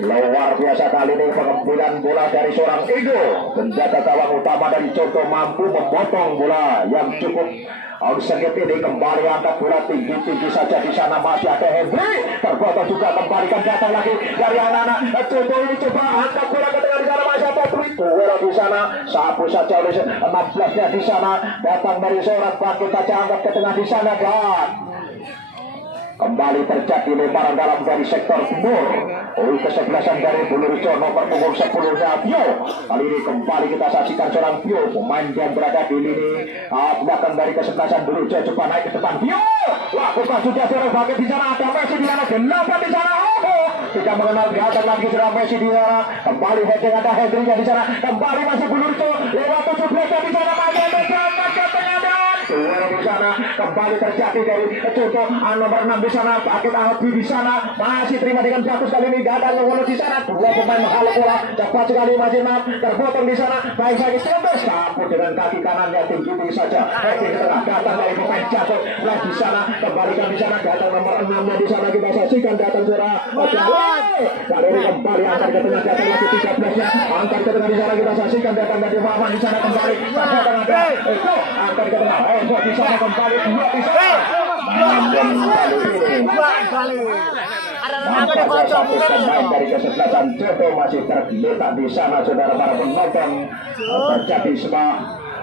luar biasa kali ini pengambilan bola dari seorang Edo penjaga gawang utama dari Contoh mampu memotong bola yang cukup sedikit ini kembali angkat bola tinggi saja di sana masih ada Hendri terpotong juga kembalikan datang lagi dari anak-anak Contoh ini coba angkat bola ke tengah di sana masih ada Duel di sana sapu saja oleh 16-nya di sana datang dari seorang bangkit saja angkat ke tengah di sana dan kembali terjadi lebaran dalam dari sektor timur oleh kesebelasan dari Brunso nomor punggung 10-nya Pio kali ini kembali kita saksikan seorang Pio pemain yang berada di lini belakang dari kesebelasan Brunso coba naik ke depan Pio lakukan sudah seorang bangkit di sana ada Messi di sana 8 di sana tidak mengenal datang lagi seorang Messi di sana kembali heading ada Hendrinya di sana kembali masih Brunso lewat 17 di sana masih ada berangkat ke tengah dan duel di sana kembali terjadi dari contoh nomor 6 di sana, Bakit Albi di sana masih terima dengan bagus kali ini, Dadang Wono di sana, dua pemain menghalau bola cepat sekali masih terpotong di sana, baik lagi contoh sapu dengan kaki kanannya tinggi saja, di tengah datang dari pemain jatuh lagi di sana, kembalikan di sana, datang nomor 6 di sana kita saksikan datang surah, kali ini kembali angkat ke tengah, datang lagi 13-nya, angkat ke tengah di sana kita saksikan datang dari Wawan di sana kembali, datang ada angkat ke tengah, di sana kembali dua di sana. Dari kesebelasan Joto masih tergeletak di sana, saudara para penonton. Terjadi semua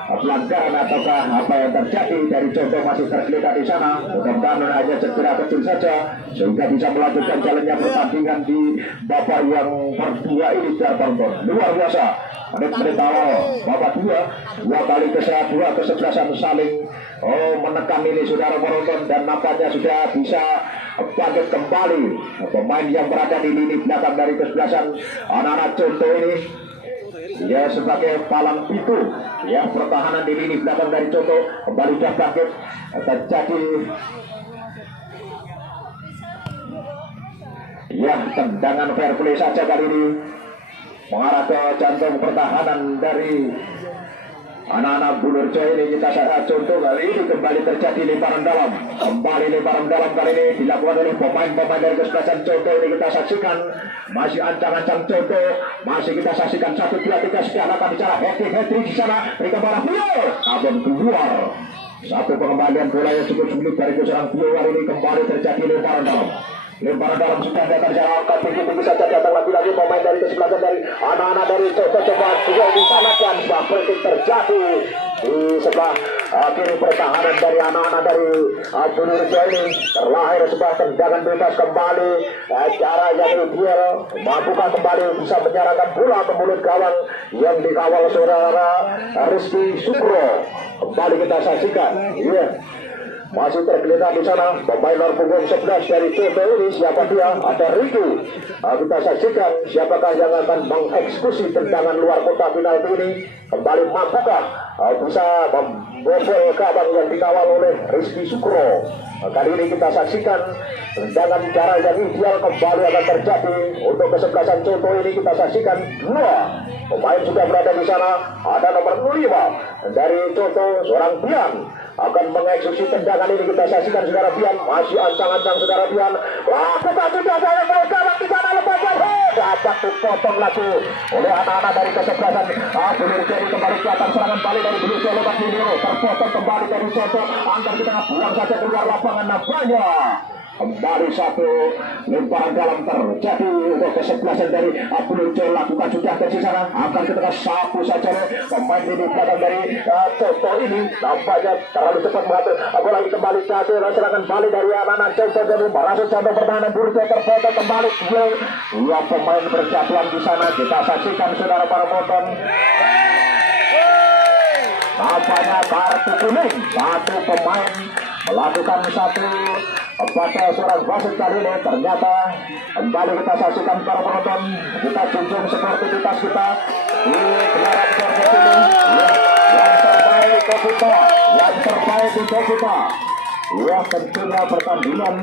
pelanggaran ataukah apa yang terjadi dari Joto masih tergeletak di sana. Mudah-mudahan hanya cedera kecil saja sehingga bisa melanjutkan jalannya pertandingan di babak yang kedua ini, saudara penonton. Luar biasa. Menit-menit awal babak dua kali kesebelasan saling menekan ini, saudara penonton, dan nampaknya sudah bisa bangkit kembali pemain yang berada di lini belakang dari kesebelasan anak-anak Contoh ini. Ya, sebagai palang pintu ya pertahanan di lini belakang dari Contoh kembali sudah bangkit. Terjadi ya tendangan fair play saja kali ini mengarah ke jantung pertahanan dari anak-anak Bulur Joy ini. Kita saat Contoh kali ini kembali terjadi lemparan dalam, kembali lemparan dalam kali ini dilakukan oleh pemain-pemain dari kesebelasan Contoh ini. Kita saksikan masih ancang-ancang Contoh, masih kita saksikan 1, 2, 3 sekian akan bicara hat-trick di sana, mereka malah Pio namun keluar. Satu pengembalian bola yang cukup sulit dari seorang Pio kali ini, kembali terjadi lemparan dalam. Lemparan dalam sudah datang secara angkat tinggi saja, datang lagi pemain dari kesebelasan dari anak-anak dari Contoh coba duel di sana dan sebuah breaking terjadi di sebelah kiri pertahanan dari anak-anak dari Bulur Joy ini. Terlahir sebuah tendangan bebas kembali, cara yang ideal, mampukah kembali bisa menyerahkan bola ke mulut gawang yang dikawal saudara Rizky Sukro. Kembali kita saksikan, masih tergeletak di sana pemain nomor punggung 11 dari Contoh ini. Siapa dia? Ada Ricky. Kita saksikan siapakah yang akan mengeksekusi tendangan luar kotak penalti ini. Kembali mampukah bisa membobol gawang yang dikawal oleh Rizky Sukro. Kali ini kita saksikan tendangan cara yang ideal kembali akan terjadi untuk kesebelasan Contoh ini. Kita saksikan dua pemain sudah berada di sana. Ada nomor 5 dari Contoh, seorang Bian akan mengeksekusi tendangan ini. Kita saksikan saudara Bian, masih ancang-ancang saudara Bian. Wah, kita sudah saya bergabung di sana, lembaga dapat dipotong lagi oleh anak-anak dari kesebelasan Bulur Joy. Kembali ke atas serangan balik dari Bulur Joy lewat Lino, terpotong kembali dari Contoh, angkat di tengah, buang saja keluar lapangan nampaknya. Kembali satu lemparan dalam terjadi untuk kesebelasan dari Bulur Joy, lakukan sudah dari sana, akan ke tengah sapu saja pemain ini belakang dari Contoh ini nampaknya terlalu cepat mengatur bola lagi kembali satu serangan balik dari anak-anak Contoh dari merasuk jantung pertahanan Bulur Joy, terpotong kembali dua pemain berjatuhan di sana. Kita saksikan saudara para penonton, nampaknya kartu kuning, satu pemain melakukan satu pada seorang wasit kali ini. Ternyata kembali kita saksikan para penonton, kita junjung sportivitas kita di gelaran sport ini. Yang terbaik ke kita, yang terbaik untuk kita. Ya, tentunya pertandingan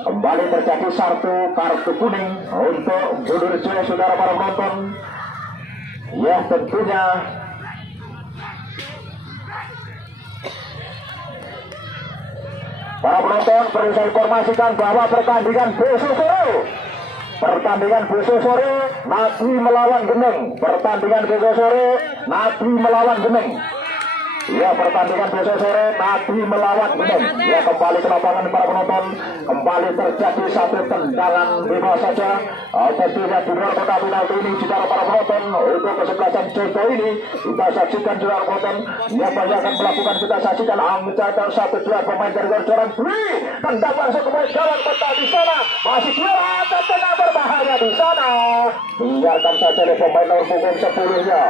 kembali terjadi satu kartu kuning untuk Bulur Joy, saudara para penonton. Ya, tentunya para penonton perlu saya informasikan bahwa pertandingan besok sore Natwi melawan Geneng. Pertandingan besok sore Natwi melawan Geneng. Ya, pertandingan besok sore Natwi melawan Geneng. Ya, kembali ke lapangan para penonton, kembali terjadi satu tendangan bebas saja. Tentunya di luar kotak penalti ini, saudara para penonton, untuk kesebelasan Contoh ini. Kita saksikan saudara penonton, siapa yang akan melakukan, kita saksikan angkatan 1-2 pemain dari Gorjoran Dwi. Tendang langsung ke gawang kotak di sana. Masih juara tengah berbahaya di sana. Biarkan saja oleh pemain nomor punggung 10-nya.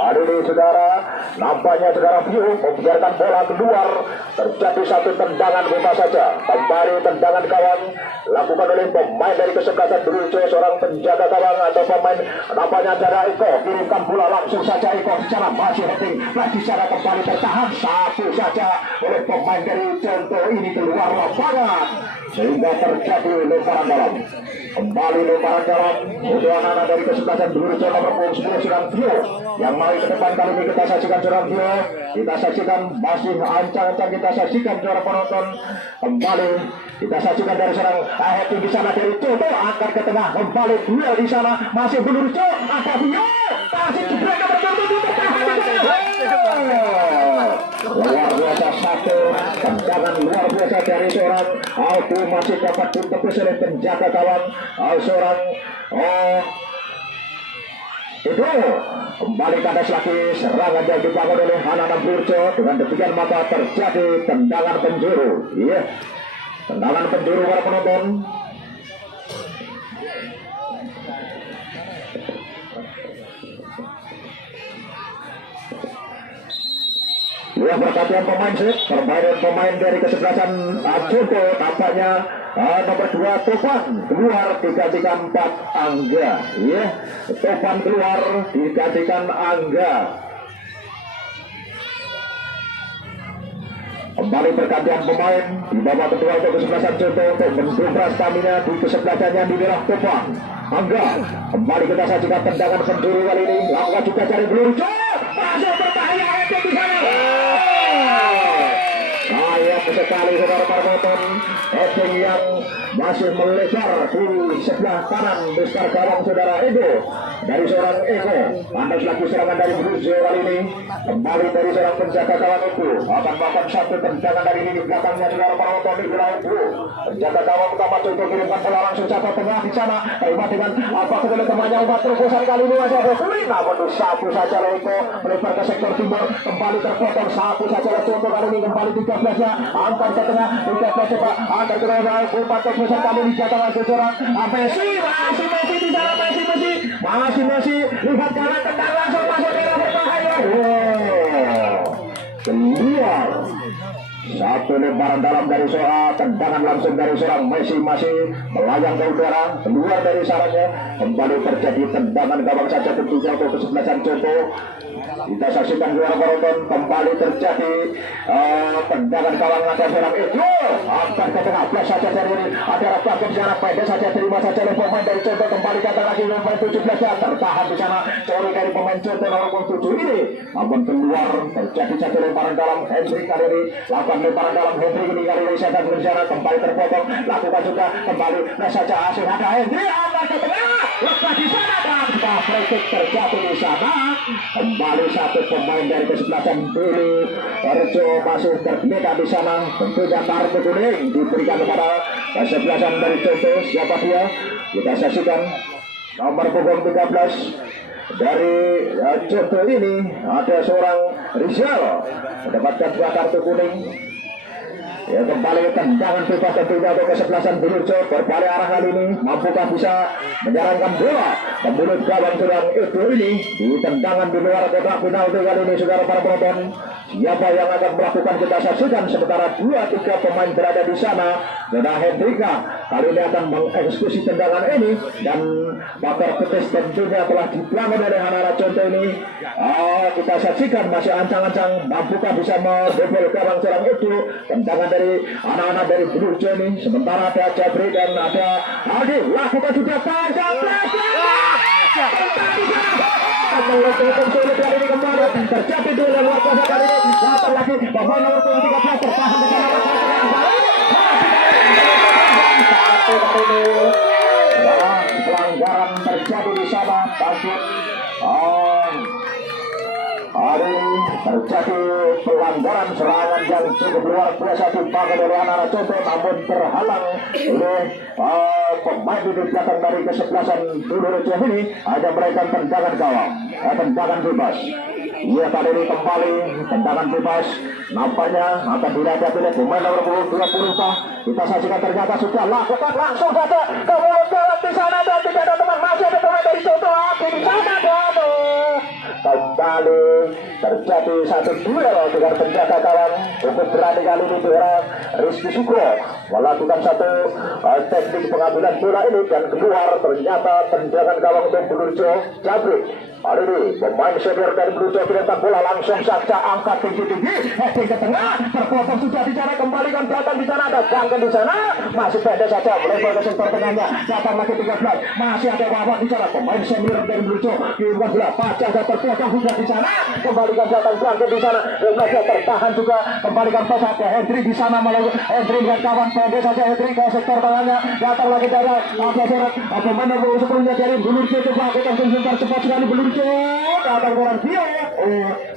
Ada ini saudara, nampaknya saudara view membiarkan bola keluar. Terjadi satu tendangan bebas saja. Kembali tendangan kawan lakukan oleh pemain dari kesebelasan Berujo, seorang penjaga gawang atau pemain nampaknya saudara Eko. Kirimkan bola langsung saja Eko secara masih heading. Lagi secara kembali tertahan satu saja oleh pemain dari Contoh ini keluar lapangan sehingga terjadi lemparan dalam. Kembali lemparan dalam untuk anak-anak dari kesebelasan Berujo nomor 10 sedang view yang mari ke depan. Kali ini kita saksikan seorang view, kita saksikan masih ancang-ancang, kita saksikan seorang penonton. Kembali kita saksikan dari seorang heading di sana dari Contoh, angkat ke tengah, kembali duel di sana masih Berujo, ada view kasih jebret nomor 7 luar biasa, satu tendangan luar biasa dari seorang Altu masih dapat ditepis oleh penjaga kawan seorang itu kembali kandas lagi serangan yang dibangun oleh anak-anak Berujo. Dengan demikian maka terjadi tendangan penjuru. Iya, tendangan penjuru para penonton. Ya, pergantian pemain sih, permainan pemain dari kesebelasan Contoh tampaknya nomor 2 Topan keluar digantikan 4 Angga. Ya, Topan keluar digantikan Angga. Kembali pergantian pemain di babak kedua untuk kesebelasan Contoh untuk mendobrak stamina di kesebelasannya di dalam Topan. Angga kembali kita saksikan tendangan penjuru kali ini. Lakukan juga cari Berujo. Masuk berbahaya di sana. Sayang sekali saudara para penonton, heading yang masih melebar di sebelah kanan besar gawang saudara Ego dari seorang Ego. Pantas lagi serangan dari Berujo kali ini. Kembali dari seorang penjaga gawang itu akan melakukan satu tendangan dari ini di belakangnya saudara para penonton di belakang itu. Penjaga gawang utama Contoh kirimkan bola langsung jatuh tengah di sana. Terima dengan apa kemudian temannya umat terusan kali ini masih ada sulit. Namun satu saja Ego melebar ke sektor timur, kembali terpotong satu saja Contoh kali ini. Kembali 13-nya angkat ke tengah 13 coba angkat ke tengah umat terusan kali ini jatuh langsung seorang Messi di sana. Messi lihat kanan tendang langsung masuk ke dalam berbahaya. Keluar satu lemparan dalam dari seorang tendangan langsung dari seorang Messi masih melayang ke udara keluar dari sarangnya. Kembali terjadi tendangan gawang saja tentunya untuk kesebelasan Contoh. Kita saksikan juara penonton kembali terjadi tendangan gawang ada seorang Edo angkat ke tengah plus saja dari ini ada rakyat di sana pendek saja terima saja oleh pemain dari Contoh. Kembali datang lagi pemain 17 ya tertahan di sana curi dari pemain Contoh nomor 7 ini namun keluar terjadi satu lemparan dalam. Hendrik kali ini lakukan lemparan dalam. Hendrik ini kali ini saya di sana kembali terpotong lakukan juga kembali plus saja asing ada Hendrik angkat ke tengah lepas di sana dan sudah free terjatuh di sana. Kembali satu pemain dari kesebelasan Berujo masih tergeletak di sana. Tentunya kartu kuning diberikan kepada kesebelasan dari Contoh. Siapa dia? Kita saksikan nomor punggung 13 dari Contoh ini ada seorang Rizal mendapatkan 2 kartu kuning. Ya, kembali tendangan bebas tentunya untuk kesebelasan Berujo berbalik arah kali ini. Mampukah bisa menjalankan bola ke mulut gawang sedang Edo ini di tendangan di luar kotak penalti kali ini saudara para penonton. Siapa yang akan melakukan kita saksikan sementara 2-3 pemain berada di sana. Saudara Hendrika kali ini akan mengeksekusi tendangan ini dan bakar petis tentunya telah dibangun oleh anak-anak Contoh ini. Kita saksikan masih ancang-ancang mampukah bisa mendobel gawang sedang Edo. Tendangan dari anak-anak dari Berujo ini sementara ada Jabri dan ada Aldi lakukan sudah panjang sulit kali ini kembali terjadi duel yang luar biasa kali ini. Datang lagi pemain nomor 13 tertahan di sana satu kali ini pelanggaran terjadi di sana. Hari ini terjadi pelanggaran serangan yang cukup luar biasa dibangun oleh anak-anak Contoh namun terhalang oleh pemain di belakang dari kesebelasan Berujo ini. Hanya mereka tendangan gawang, tendangan bebas. Ia kali ini kembali tendangan bebas nampaknya akan dilihat oleh pemain nomor 20. Kita saksikan ternyata sudah lakukan langsung saja ke mulut gawang di sana dan tidak ada teman masih ada pemain dari Contoh di sana dan kembali terjadi satu duel dengan penjaga gawang. Cukup berani kali ini seorang Rizky Sukro melakukan satu teknik pengambilan bola ini dan keluar ternyata tendangan gawang untuk Blurjo Jabrik. Kali ini pemain senior dari Blurjo dilempar bola langsung saja angkat tinggi-tinggi, heading ke tengah, terpotong sudah di sana, kembalikan belakang di sana, ada Bangken di sana, masih pendek saja melebar ke sektor tengahnya, datang lagi 13, masih ada Wawan di sana, pemain senior dari Blurjo di luar bola, Pacar terpotong sudah di sana, kembalikan belakang Bangken di sana, Lembaga tertahan juga, kembalikan pas ada Hendri di sana, melalui Hendri dengan kawan pendek saja, Hendri ke sektor tengahnya, datang lagi dari ada seret, pemain sebelumnya dari Blurjo coba kita sebentar cepat sekali Blurjo. Datang orang Tio.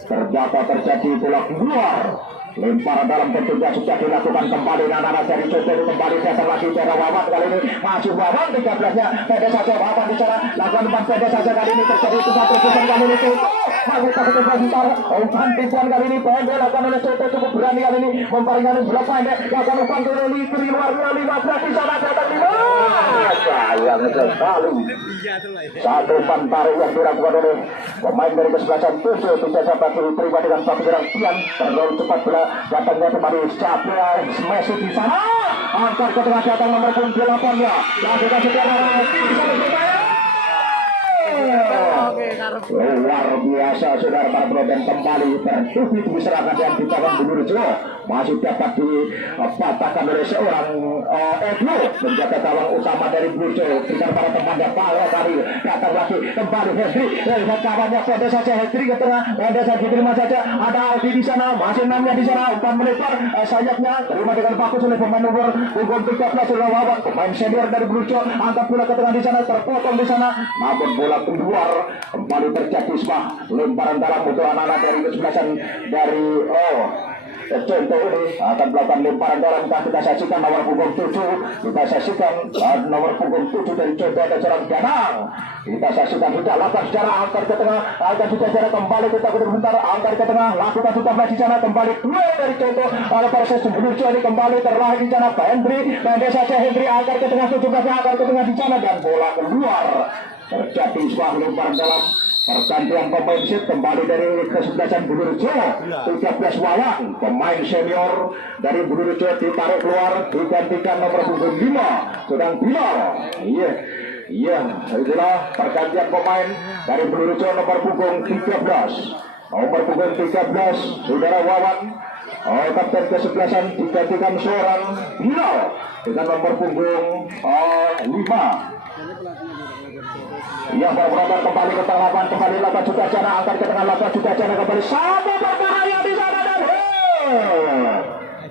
Ternyata terjadi bola keluar. Lemparan dalam bentuknya sudah dilakukan kembali. Nana dari Coba kembali dasar lagi cara Wawan kali ini masuk Wawan 13-nya pendek saja Wawan bicara lakukan umpan pendek saja kali ini terjadi satu putusan kali ini Coba kita kecoba sebentar umpan tipuan kali ini pendek lakukan oleh Coba cukup berani kali ini memparingkan bola pendek lakukan umpan ke luar 15 di sana datang 5 sayang sekali satu umpan tarik yang dilakukan oleh pemain dari kesebelasan 7 tidak dapat diterima dengan satu serang Pian terlalu cepat bola datangnya kembali Capria Messi di sana angkat ke tengah datang nomor 8 nya lakukan secara luar biasa saudara para penonton kembali tertutup diserahkan yang ditawan Blurjo masih dapat dipatahkan oleh seorang Edlo menjaga gawang utama dari Blurjo dengan para temannya Pala tadi datang lagi kembali Hendri lihat kawannya pendek saja Hendri ke tengah pendek saja diterima saja ada Aldi di sana masih namanya di sana umpan melebar sayapnya terima dengan bagus oleh pemain nomor punggung 13 Wawan pemain senior dari Blurjo angkat bola ke tengah di sana terpotong di sana namun bola keluar kembali terjadi sebuah lemparan dalam untuk anak-anak dari kesebelasan dari contoh ini akan melakukan lemparan dalam kita saksikan nomor punggung 7 kita saksikan nomor punggung 7 dari contoh ada seorang Danang kita saksikan sudah lakukan secara angkat ke tengah akan sudah secara kembali kita sebentar angkat ke tengah lakukan sudah di sana kembali dua dari contoh ada proses Blurjo ini kembali terlahir di sana Hendri pendek saja Hendri angkat ke tengah 17 angkat ke tengah di sana dan bola keluar terjadi sebuah lemparan dalam pergantian pemain set kembali dari kesebelasan Blurjo 13 Wawan pemain senior dari Blurjo ditarik keluar digantikan nomor punggung 5 sedang Bilal iya itulah pergantian pemain dari Blurjo nomor punggung 13 saudara Wawan kapten kesebelasan digantikan seorang Bilal dengan nomor punggung 5. Ia berputar kembali ke tengah lapangan kembali lakukan juga jana angkat ke tengah lapangan juga jana kembali satu berbahaya di sana dan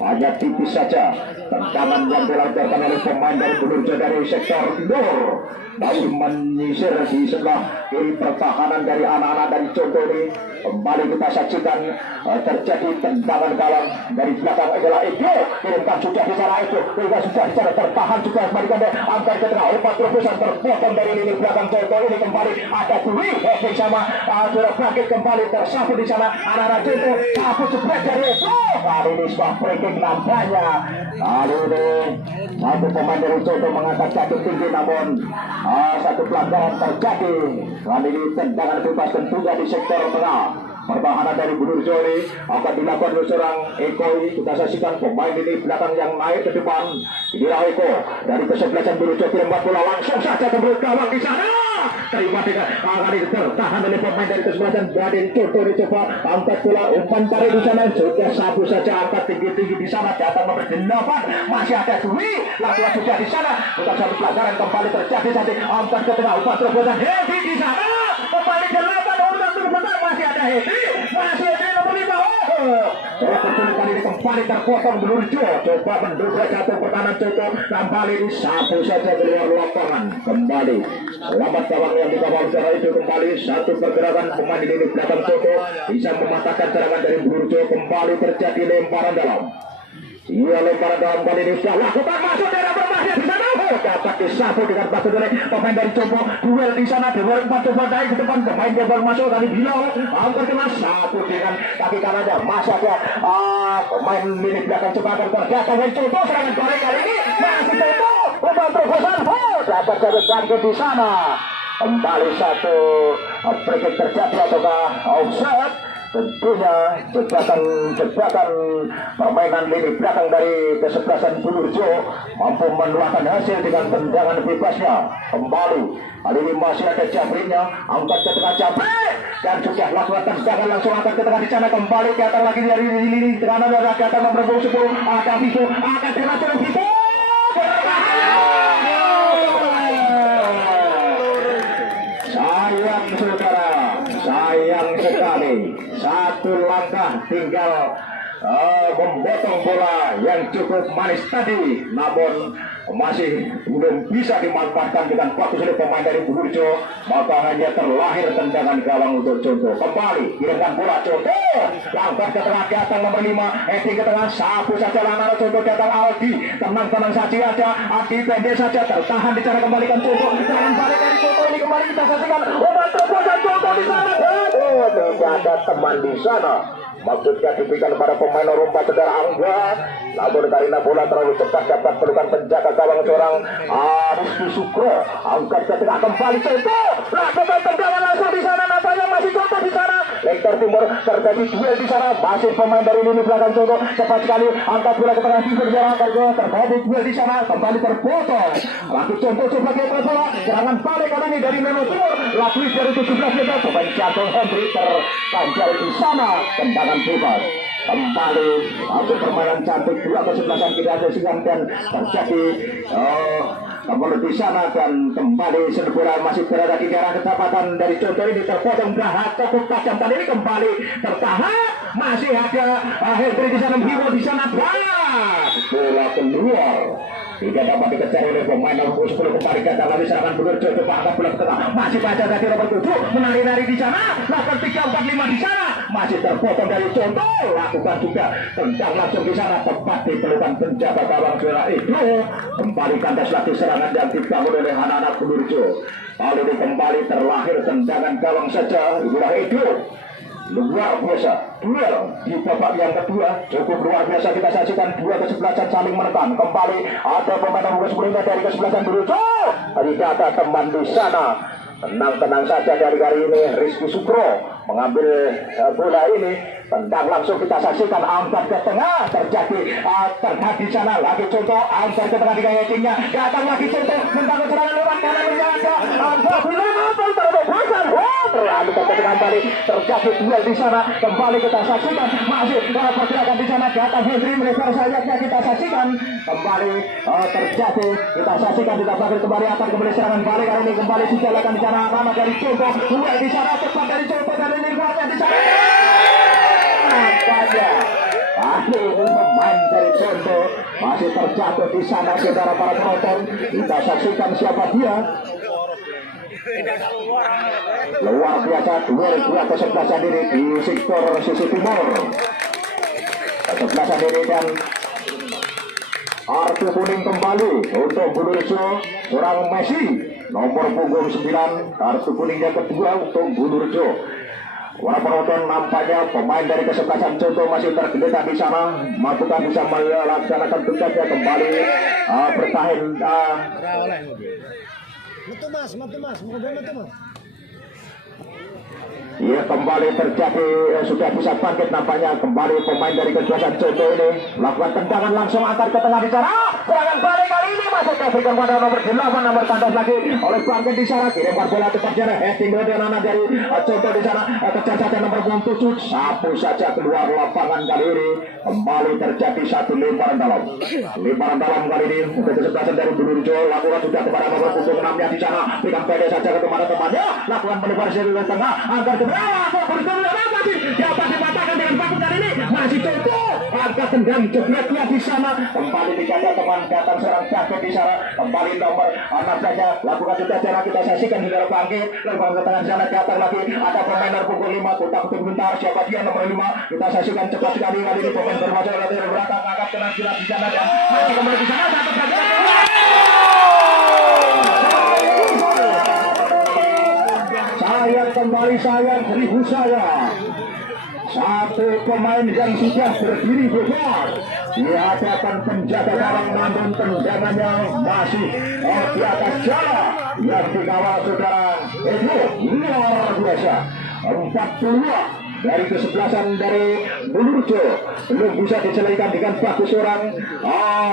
hanya tipis saja tendangan yang dilancarkan oleh pemain dari Blurjo dari sektor timur lalu menyisir di sebelah kiri pertahanan dari anak-anak dari contoh ini kembali kita saksikan terjadi tendangan gawang dari belakang adalah Edo kirimkan sudah di sana Edo sudah di sana tertahan juga kembalikan angkat ke tengah umpan terobosan terpotong dari lini belakang contoh ini kembali ada Dwi heading sama Surah Bangkit kembali tersapu di sana anak-anak contoh sapu jebret dari Edo kali ini sebuah breaking nampaknya kali ini satu pemain dari contoh mengangkat jatuh tinggi namun satu pelanggaran terjadi kali ini tendangan bebas tentunya di sektor tengah pertahanan dari Blurjo ini akan dilakukan oleh seorang Eko ini kita saksikan pemain ini belakang yang naik ke depan inilah Eko dari kesebelasan Blurjo dilempar bola langsung saja ke gawang di sana terima dengan kali tertahan oleh pemain dari kesebelasan Badin contoh dicoba angkat bola umpan tarik di sana sudah sabu saja angkat tinggi-tinggi di sana datang nomor 8 masih ada Dwi lakukan sudah di sana bukan satu pelanggaran kembali terjadi nanti angkat ke tengah umpan terobosan Heavy di sana kembali ke 8 urutan terbesar masih ada Heavy masih ada nomor 5 kali ini kembali terpotong Blurjo coba mendobrak satu pertahanan coba kembali disapu saja keluar lapangan kembali selamat gawang yang dikawal secara itu kembali satu pergerakan pemain di lini belakang coba bisa mematahkan serangan dari Blurjo kembali terjadi lemparan dalam lemparan dalam kali ini sudah lakukan masuk daerah berbahaya di sana dapat disapu dengan batu oleh pemain dari Cobo duel di sana duel coba naik ke depan pemain Cobo masuk tadi Bilal hampir kena sapu dengan kaki kanannya masa dia pemain lini belakang coba akan terdatang dari Cobo serangan goreng kali ini masih Cobo umpan terobosan dapat jadikan di sana kembali satu break terjadi ataukah offset tentunya jebakan permainan lini belakang dari kesebelasan Bulurjo mampu menularkan hasil dengan tendangan bebasnya. Kembali kali ini masih ada Jabrinya, angkat ke tengah Jabri dan sudah lakukan tendangan langsung angkat ke tengah di sana. Kembali ke atas lagi dari lini tengah ada ke atas nomor 10 ada Vivo akan dengan Vivo. Sayang saudara, sayang sekali. Satu langkah tinggal membotong bola yang cukup manis tadi, namun masih belum bisa dimanfaatkan dengan bagus oleh pemain dari Bulurjo, maka hanya terlahir tendangan gawang untuk Contoh. Kembali kirimkan bola Contoh, langkah ke tengah datang nomor 5, heading ke tengah, sapu saja lanara Contoh datang Aldi, tenang saja aja, Aldi pendek saja tertahan di cara kembalikan Contoh, serangan balik dari Contoh ini kembali kita saksikan, obat terbuat Contoh di sana. Tidak ada teman di sana. Maksudnya diberikan kepada pemain nomor 4 saudara Angga, namun karena bola terlalu cepat dapat pelukan penjaga gawang seorang Rizky Sukro. Angkat ke tengah kembali Contoh, lakukan tendangan langsung di sana, nampaknya masih Contoh di sana. Lektor Timur terjadi duel di sana, masih pemain dari lini belakang Contoh cepat sekali angkat bola ke tengah timur jalan terjadi duel di sana, kembali terpotong. Lagi Contoh sebagai bola, serangan balik kali ini dari Memo Timur, lagi dari 17 meter pemain jantung Hendrik terkanjal di sana, tendangan bebas. Kembali untuk permainan cantik dua kesebelasan kita saksikan dan terjadi kembali di sana dan kembali sebuah masih berada di daerah kecepatan dari Contoh ini terpotong dahat cukup tajam tadi ini kembali tertahan masih ada Hendri di sana Bimo di sana bola keluar. Tidak dapat dikejar oleh pemain nomor 10 kembali datang lagi serangan Bulurjo coba angkat bola ke tengah masih baca tadi nomor 7 menari-nari di sana lakukan 3, 4, 5 di sana masih terpotong dari Contoh lakukan juga tendang langsung di sana tepat di pelukan penjaga gawang suara itu kembali kandas lagi serangan yang dibangun oleh anak-anak Bulurjo. Kali ini kembali terlahir tendangan gawang saja itulah itu luar biasa duel di babak yang kedua cukup luar biasa kita saksikan dua kesebelasan saling menekan kembali ada pemain nomor 10 dari kesebelasan Bulurjo tidak ada teman di sana tenang saja dari kali ini Rizky Sukro mengambil bola ini tendang langsung kita saksikan angkat ke tengah terjadi terhad di sana lagi Contoh angkat ke tengah di headingnya datang lagi Contoh tendang serangan lewat kanan ada terlalu kembali terjadi duel di sana kembali kita saksikan masih pergerakan di sana datang Hendri melebar sayapnya kita saksikan kembali terjadi kita saksikan kita bagi kembali akan kembali serangan balik kali ini kembali dijalankan di sana nama dari Contoh duel di sana cepat dari Contoh dan ini kuatnya di sana nampaknya akhir pemain dari Contoh masih terjatuh di sana saudara para penonton kita saksikan siapa dia. Luar biasa dua kesebelasan diri di sektor sisi timur kesebelasan diri dan kartu kuning kembali untuk Bulurjo seorang Messi nomor punggung 9 kartu kuning yang kedua untuk Bulurjo. Para penonton nampaknya pemain dari kesebelasan Contoh masih tergeletak di sana apakah bisa melaksanakan tugasnya kembali bertahan ya kembali terjadi sudah bisa bangkit nampaknya kembali pemain dari kesebelasan Contoh ini melakukan tendangan langsung antar ke tengah di sana serangan balik kali ini masuk diberikan pada nomor 8 nomor tandas lagi oleh bangkit di sana kirimkan bola tepat jarak heading dari Contoh di sana kejar saja nomor 7 sapu saja keluar lapangan kali ini kembali terjadi satu lemparan dalam kali ini untuk kesebelasan dari Bulurjo lakukan sudah kepada nomor 6 nya di sana berikan pendek saja ke teman-temannya lakukan melebar dari tengah angkat ke dapat dipatahkan dengan bagus kali ini masih Contoh angkat tendang jebretnya di sana kembali dijaga teman datang serang bangkit di sana kembali nomor 6 saja lakukan sudah jarak kita saksikan hingga bangkit lebar ke tengah sana datang lagi ada pemain nomor punggung 5 kotak untuk bentar siapa dia nomor 5 kita saksikan cepat sekali kali ini pemain bermasalah dari belakang angkat kena silat di sana dan masih kembali di sana satu saja sayang kembali sayang seribu sayang satu pemain yang sudah berdiri bebas di hadapan penjaga gawang namun tendangannya masih di atas jala yang dikawal saudara itu luar biasa 42 dari kesebelasan dari Bulurjo belum bisa diselesaikan dengan bagus seorang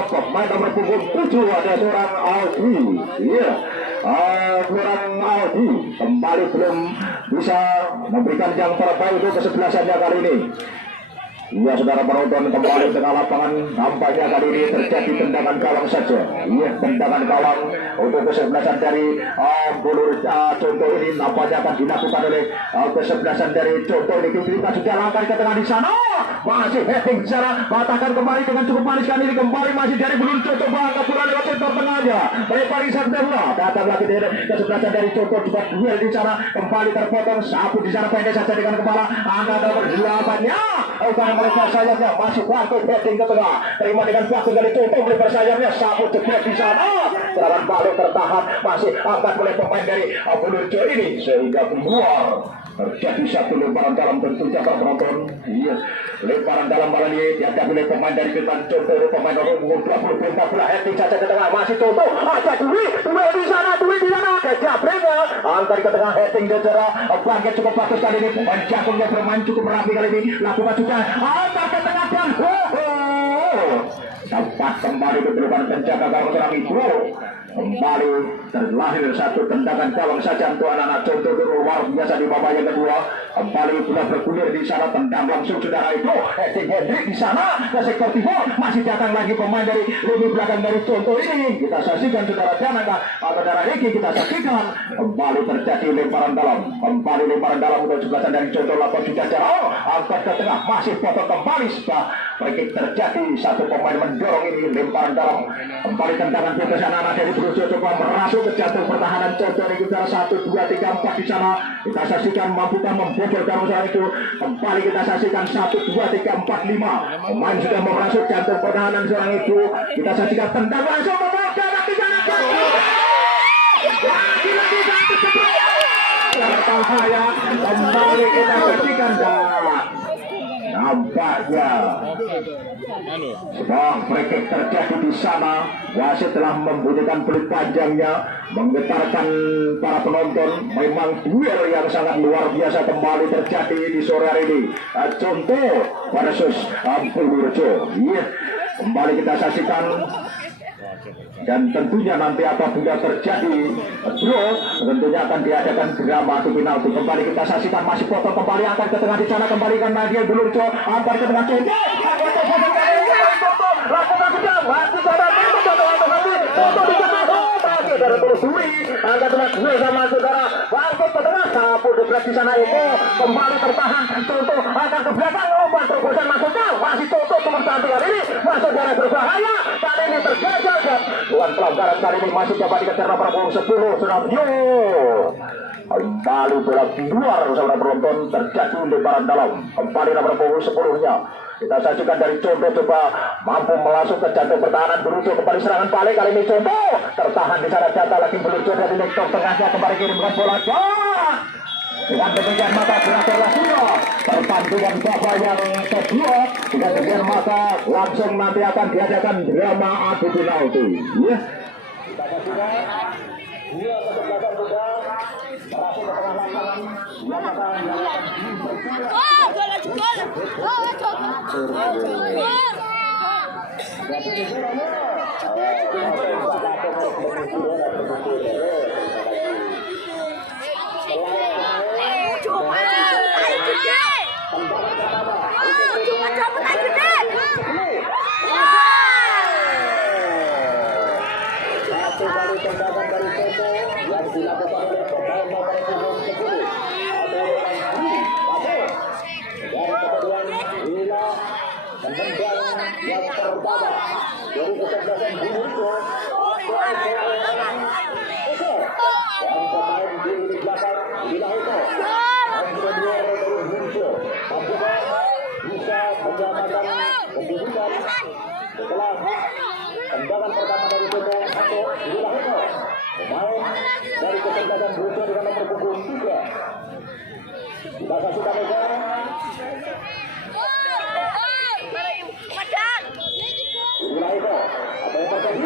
pemain nomor punggung 7 ada seorang Aldi. Iya. Seorang Aldi kembali belum bisa memberikan yang terbaik untuk kesebelasannya kali ini. Iya, saudara penonton, kembali tengah lapangan nampaknya kali ini terjadi tendangan gawang saja. Iya, tendangan gawang untuk kesebelasan dari Bulur Contoh ini nampaknya akan dilakukan oleh kesebelasan dari Contoh ini. Kita sudah langkah ke tengah di sana, masih heading secara batakan kembali dengan cukup manis kali ini, kembali masih dari Bulur Contoh bangga pula lewat sektor tengahnya. Leparin Sartella datang lagi dari kesebelasan dari Contoh, juga duel di sana, kembali terpotong sapu di sana, pendek saja dengan kepala angka nomor 8-nya. Melepas sayapnya masih bantu heading ke tengah, terima dengan bagus dari Contoh, melepas sayapnya sapu jeblok di sana, serangan balik tertahan masih angkat oleh pemain dari Bulurjo ini sehingga keluar. Terjadi satu lemparan dalam, tentunya penonton. Iya, lemparan dalam kali ini dihadapi oleh pemain dari Ketan Contoh, pemain nomor 24 bola heading saja ke tengah, masih Contoh, ada Dwi di sana, ada Jabrenya angkat ke tengah, heading ke tengah, bangkit cukup bagus kali ini, pemain jagungnya bermain cukup rapi kali ini, lakukan juga angkat ke tengah dan dapat kembali kedudukan penjaga gawang serang itu. Kembali terlahir satu tendangan gawang saja untuk anak-anak Contoh luar biasa di babak yang kedua. Kembali sudah bergulir di sana, tendang langsung saudara itu. Heading Hendrik di sana ke sektor timur, masih datang lagi pemain dari lini belakang dari Contoh ini. Kita saksikan saudara Janaka atau saudara Riki, kita saksikan kembali terjadi lemparan dalam. Kembali lemparan dalam untuk sebelasan dari Contoh, lakukan sudah jauh, angkat ke tengah, masih potong kembali setelah free terjadi, satu pemain mendorong ini lemparan dalam. Kembali tendangan ke sana, anak dari Bulurjo coba merasuk ke jantung pertahanan Contoh ini, kita 1, 2, 3, 4 di sana. Kita saksikan mampukah membobol gawang itu. Kembali kita saksikan 1, 2, 3, 4, 5 pemain sudah merasuk jantung pertahanan seorang itu. Kita saksikan tendang langsung memotong di sana. Saya kembali kita saksikan nampaknya sebuah free kick terjadi di sana. Wasit telah membunyikan peluit panjangnya, menggetarkan para penonton. Memang duel yang sangat luar biasa kembali terjadi di sore hari ini. Contoh versus Bulurjo. Iya, kembali kita saksikan. Dan tentunya nanti apabila terjadi draw, tentunya akan diadakan drama adu penalti. Kembali kita saksikan, masih potong kembali, angkat ke tengah di sana, kembalikan lagi Bulurjo, angkat ke tengah Contoh, lakukan sudah, masih sana, saudara terus angkat tengah gue sama saudara, bangkit ke tengah, sapu dekat di sana itu, kembali tertahan, Contoh akan ke belakang, lompat terobosan masuknya, masih Contoh nomor 1 kali ini, masuk darah berbahaya, kali ini tergagal dan bukan pelanggaran kali ini masih dapat dikejar nomor 10, Surabaya. Kembali bola keluar, saudara penonton, terjadi lemparan dalam, kembali nomor 10-nya. Kita saksikan dari Contoh coba mampu melasuk ke jantung pertahanan Bulurjo, kembali serangan balik kali ini Contoh tertahan di sana, jatah lagi Bulurjo dari lektor tengahnya, kembali kirimkan bola dengan demikian maka berakhirlah sudah pertandingan babak yang kedua. Dengan demikian maka langsung nanti akan diadakan drama adu penalti. Ya, kita saksikan dua kesebelasan sudah berhasil ke tengah lapangan. Tendangan dari Contoh yang dilakukan oleh pemain nomor 10 ada dan kemudian bila tendang yang pertama dari kesebelasan Bulurjo dan pemain di belakang bila itu yang kedua dari Bulurjo apakah bisa menyamakan kedudukan setelah tendangan pertama dari Contoh atau bila itu pemain dari kesebelasan Bulurjo dengan nomor punggung 3. Kita saksikan saja. Bila itu apa yang terjadi?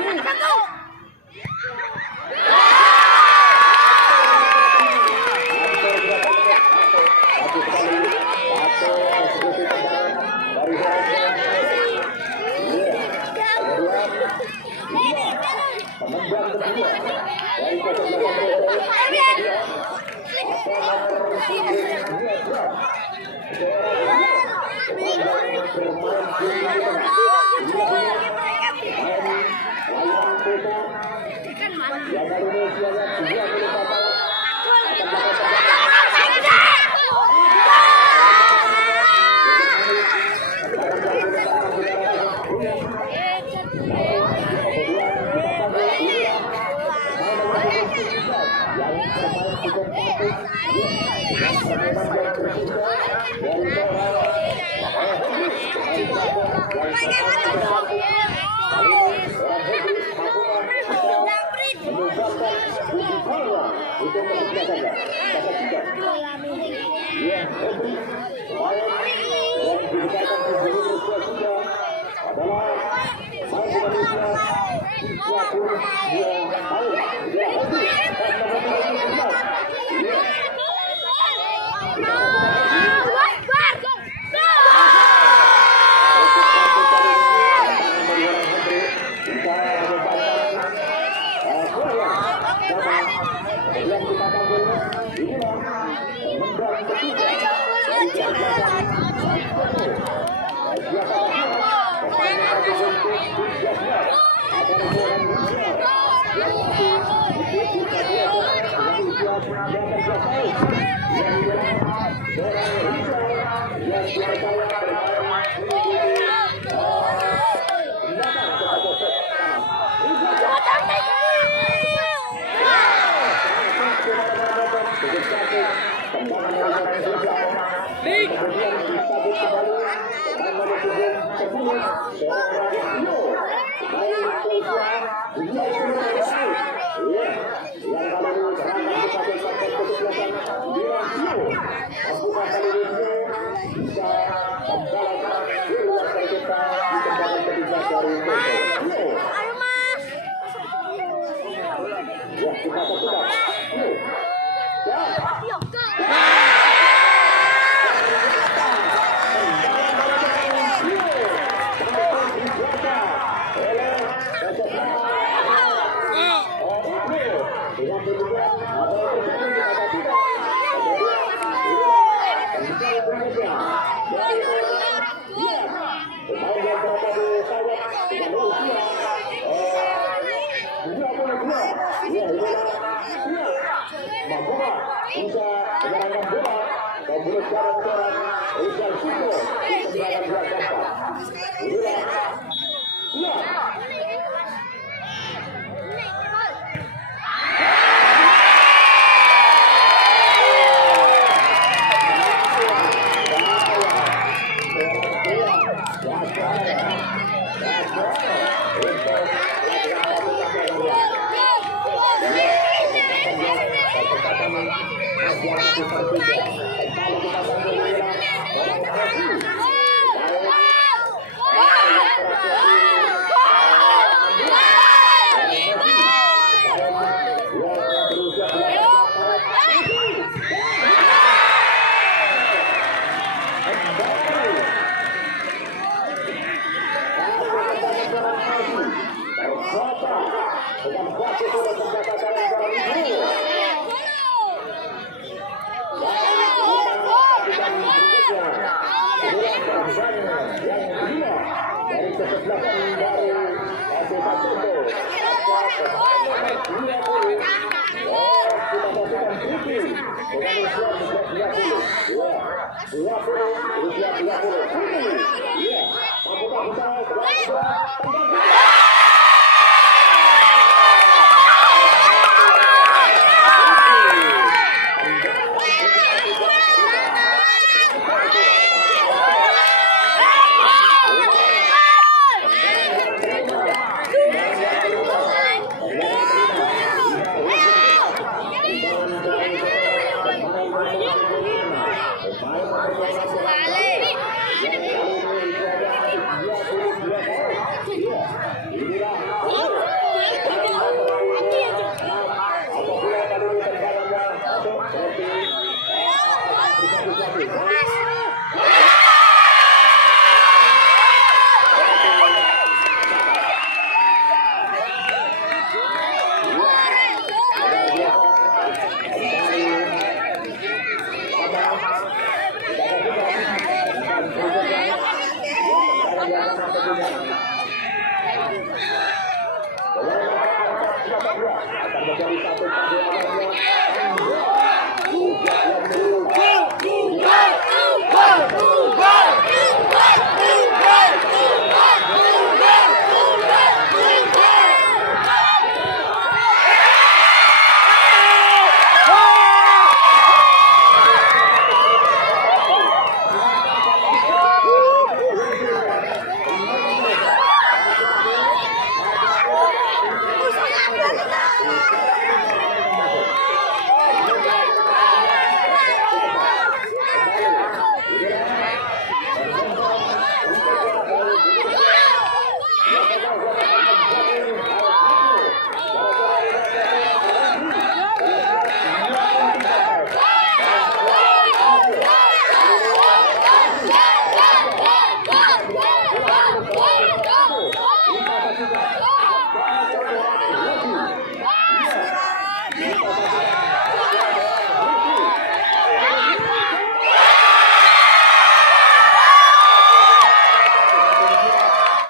Mas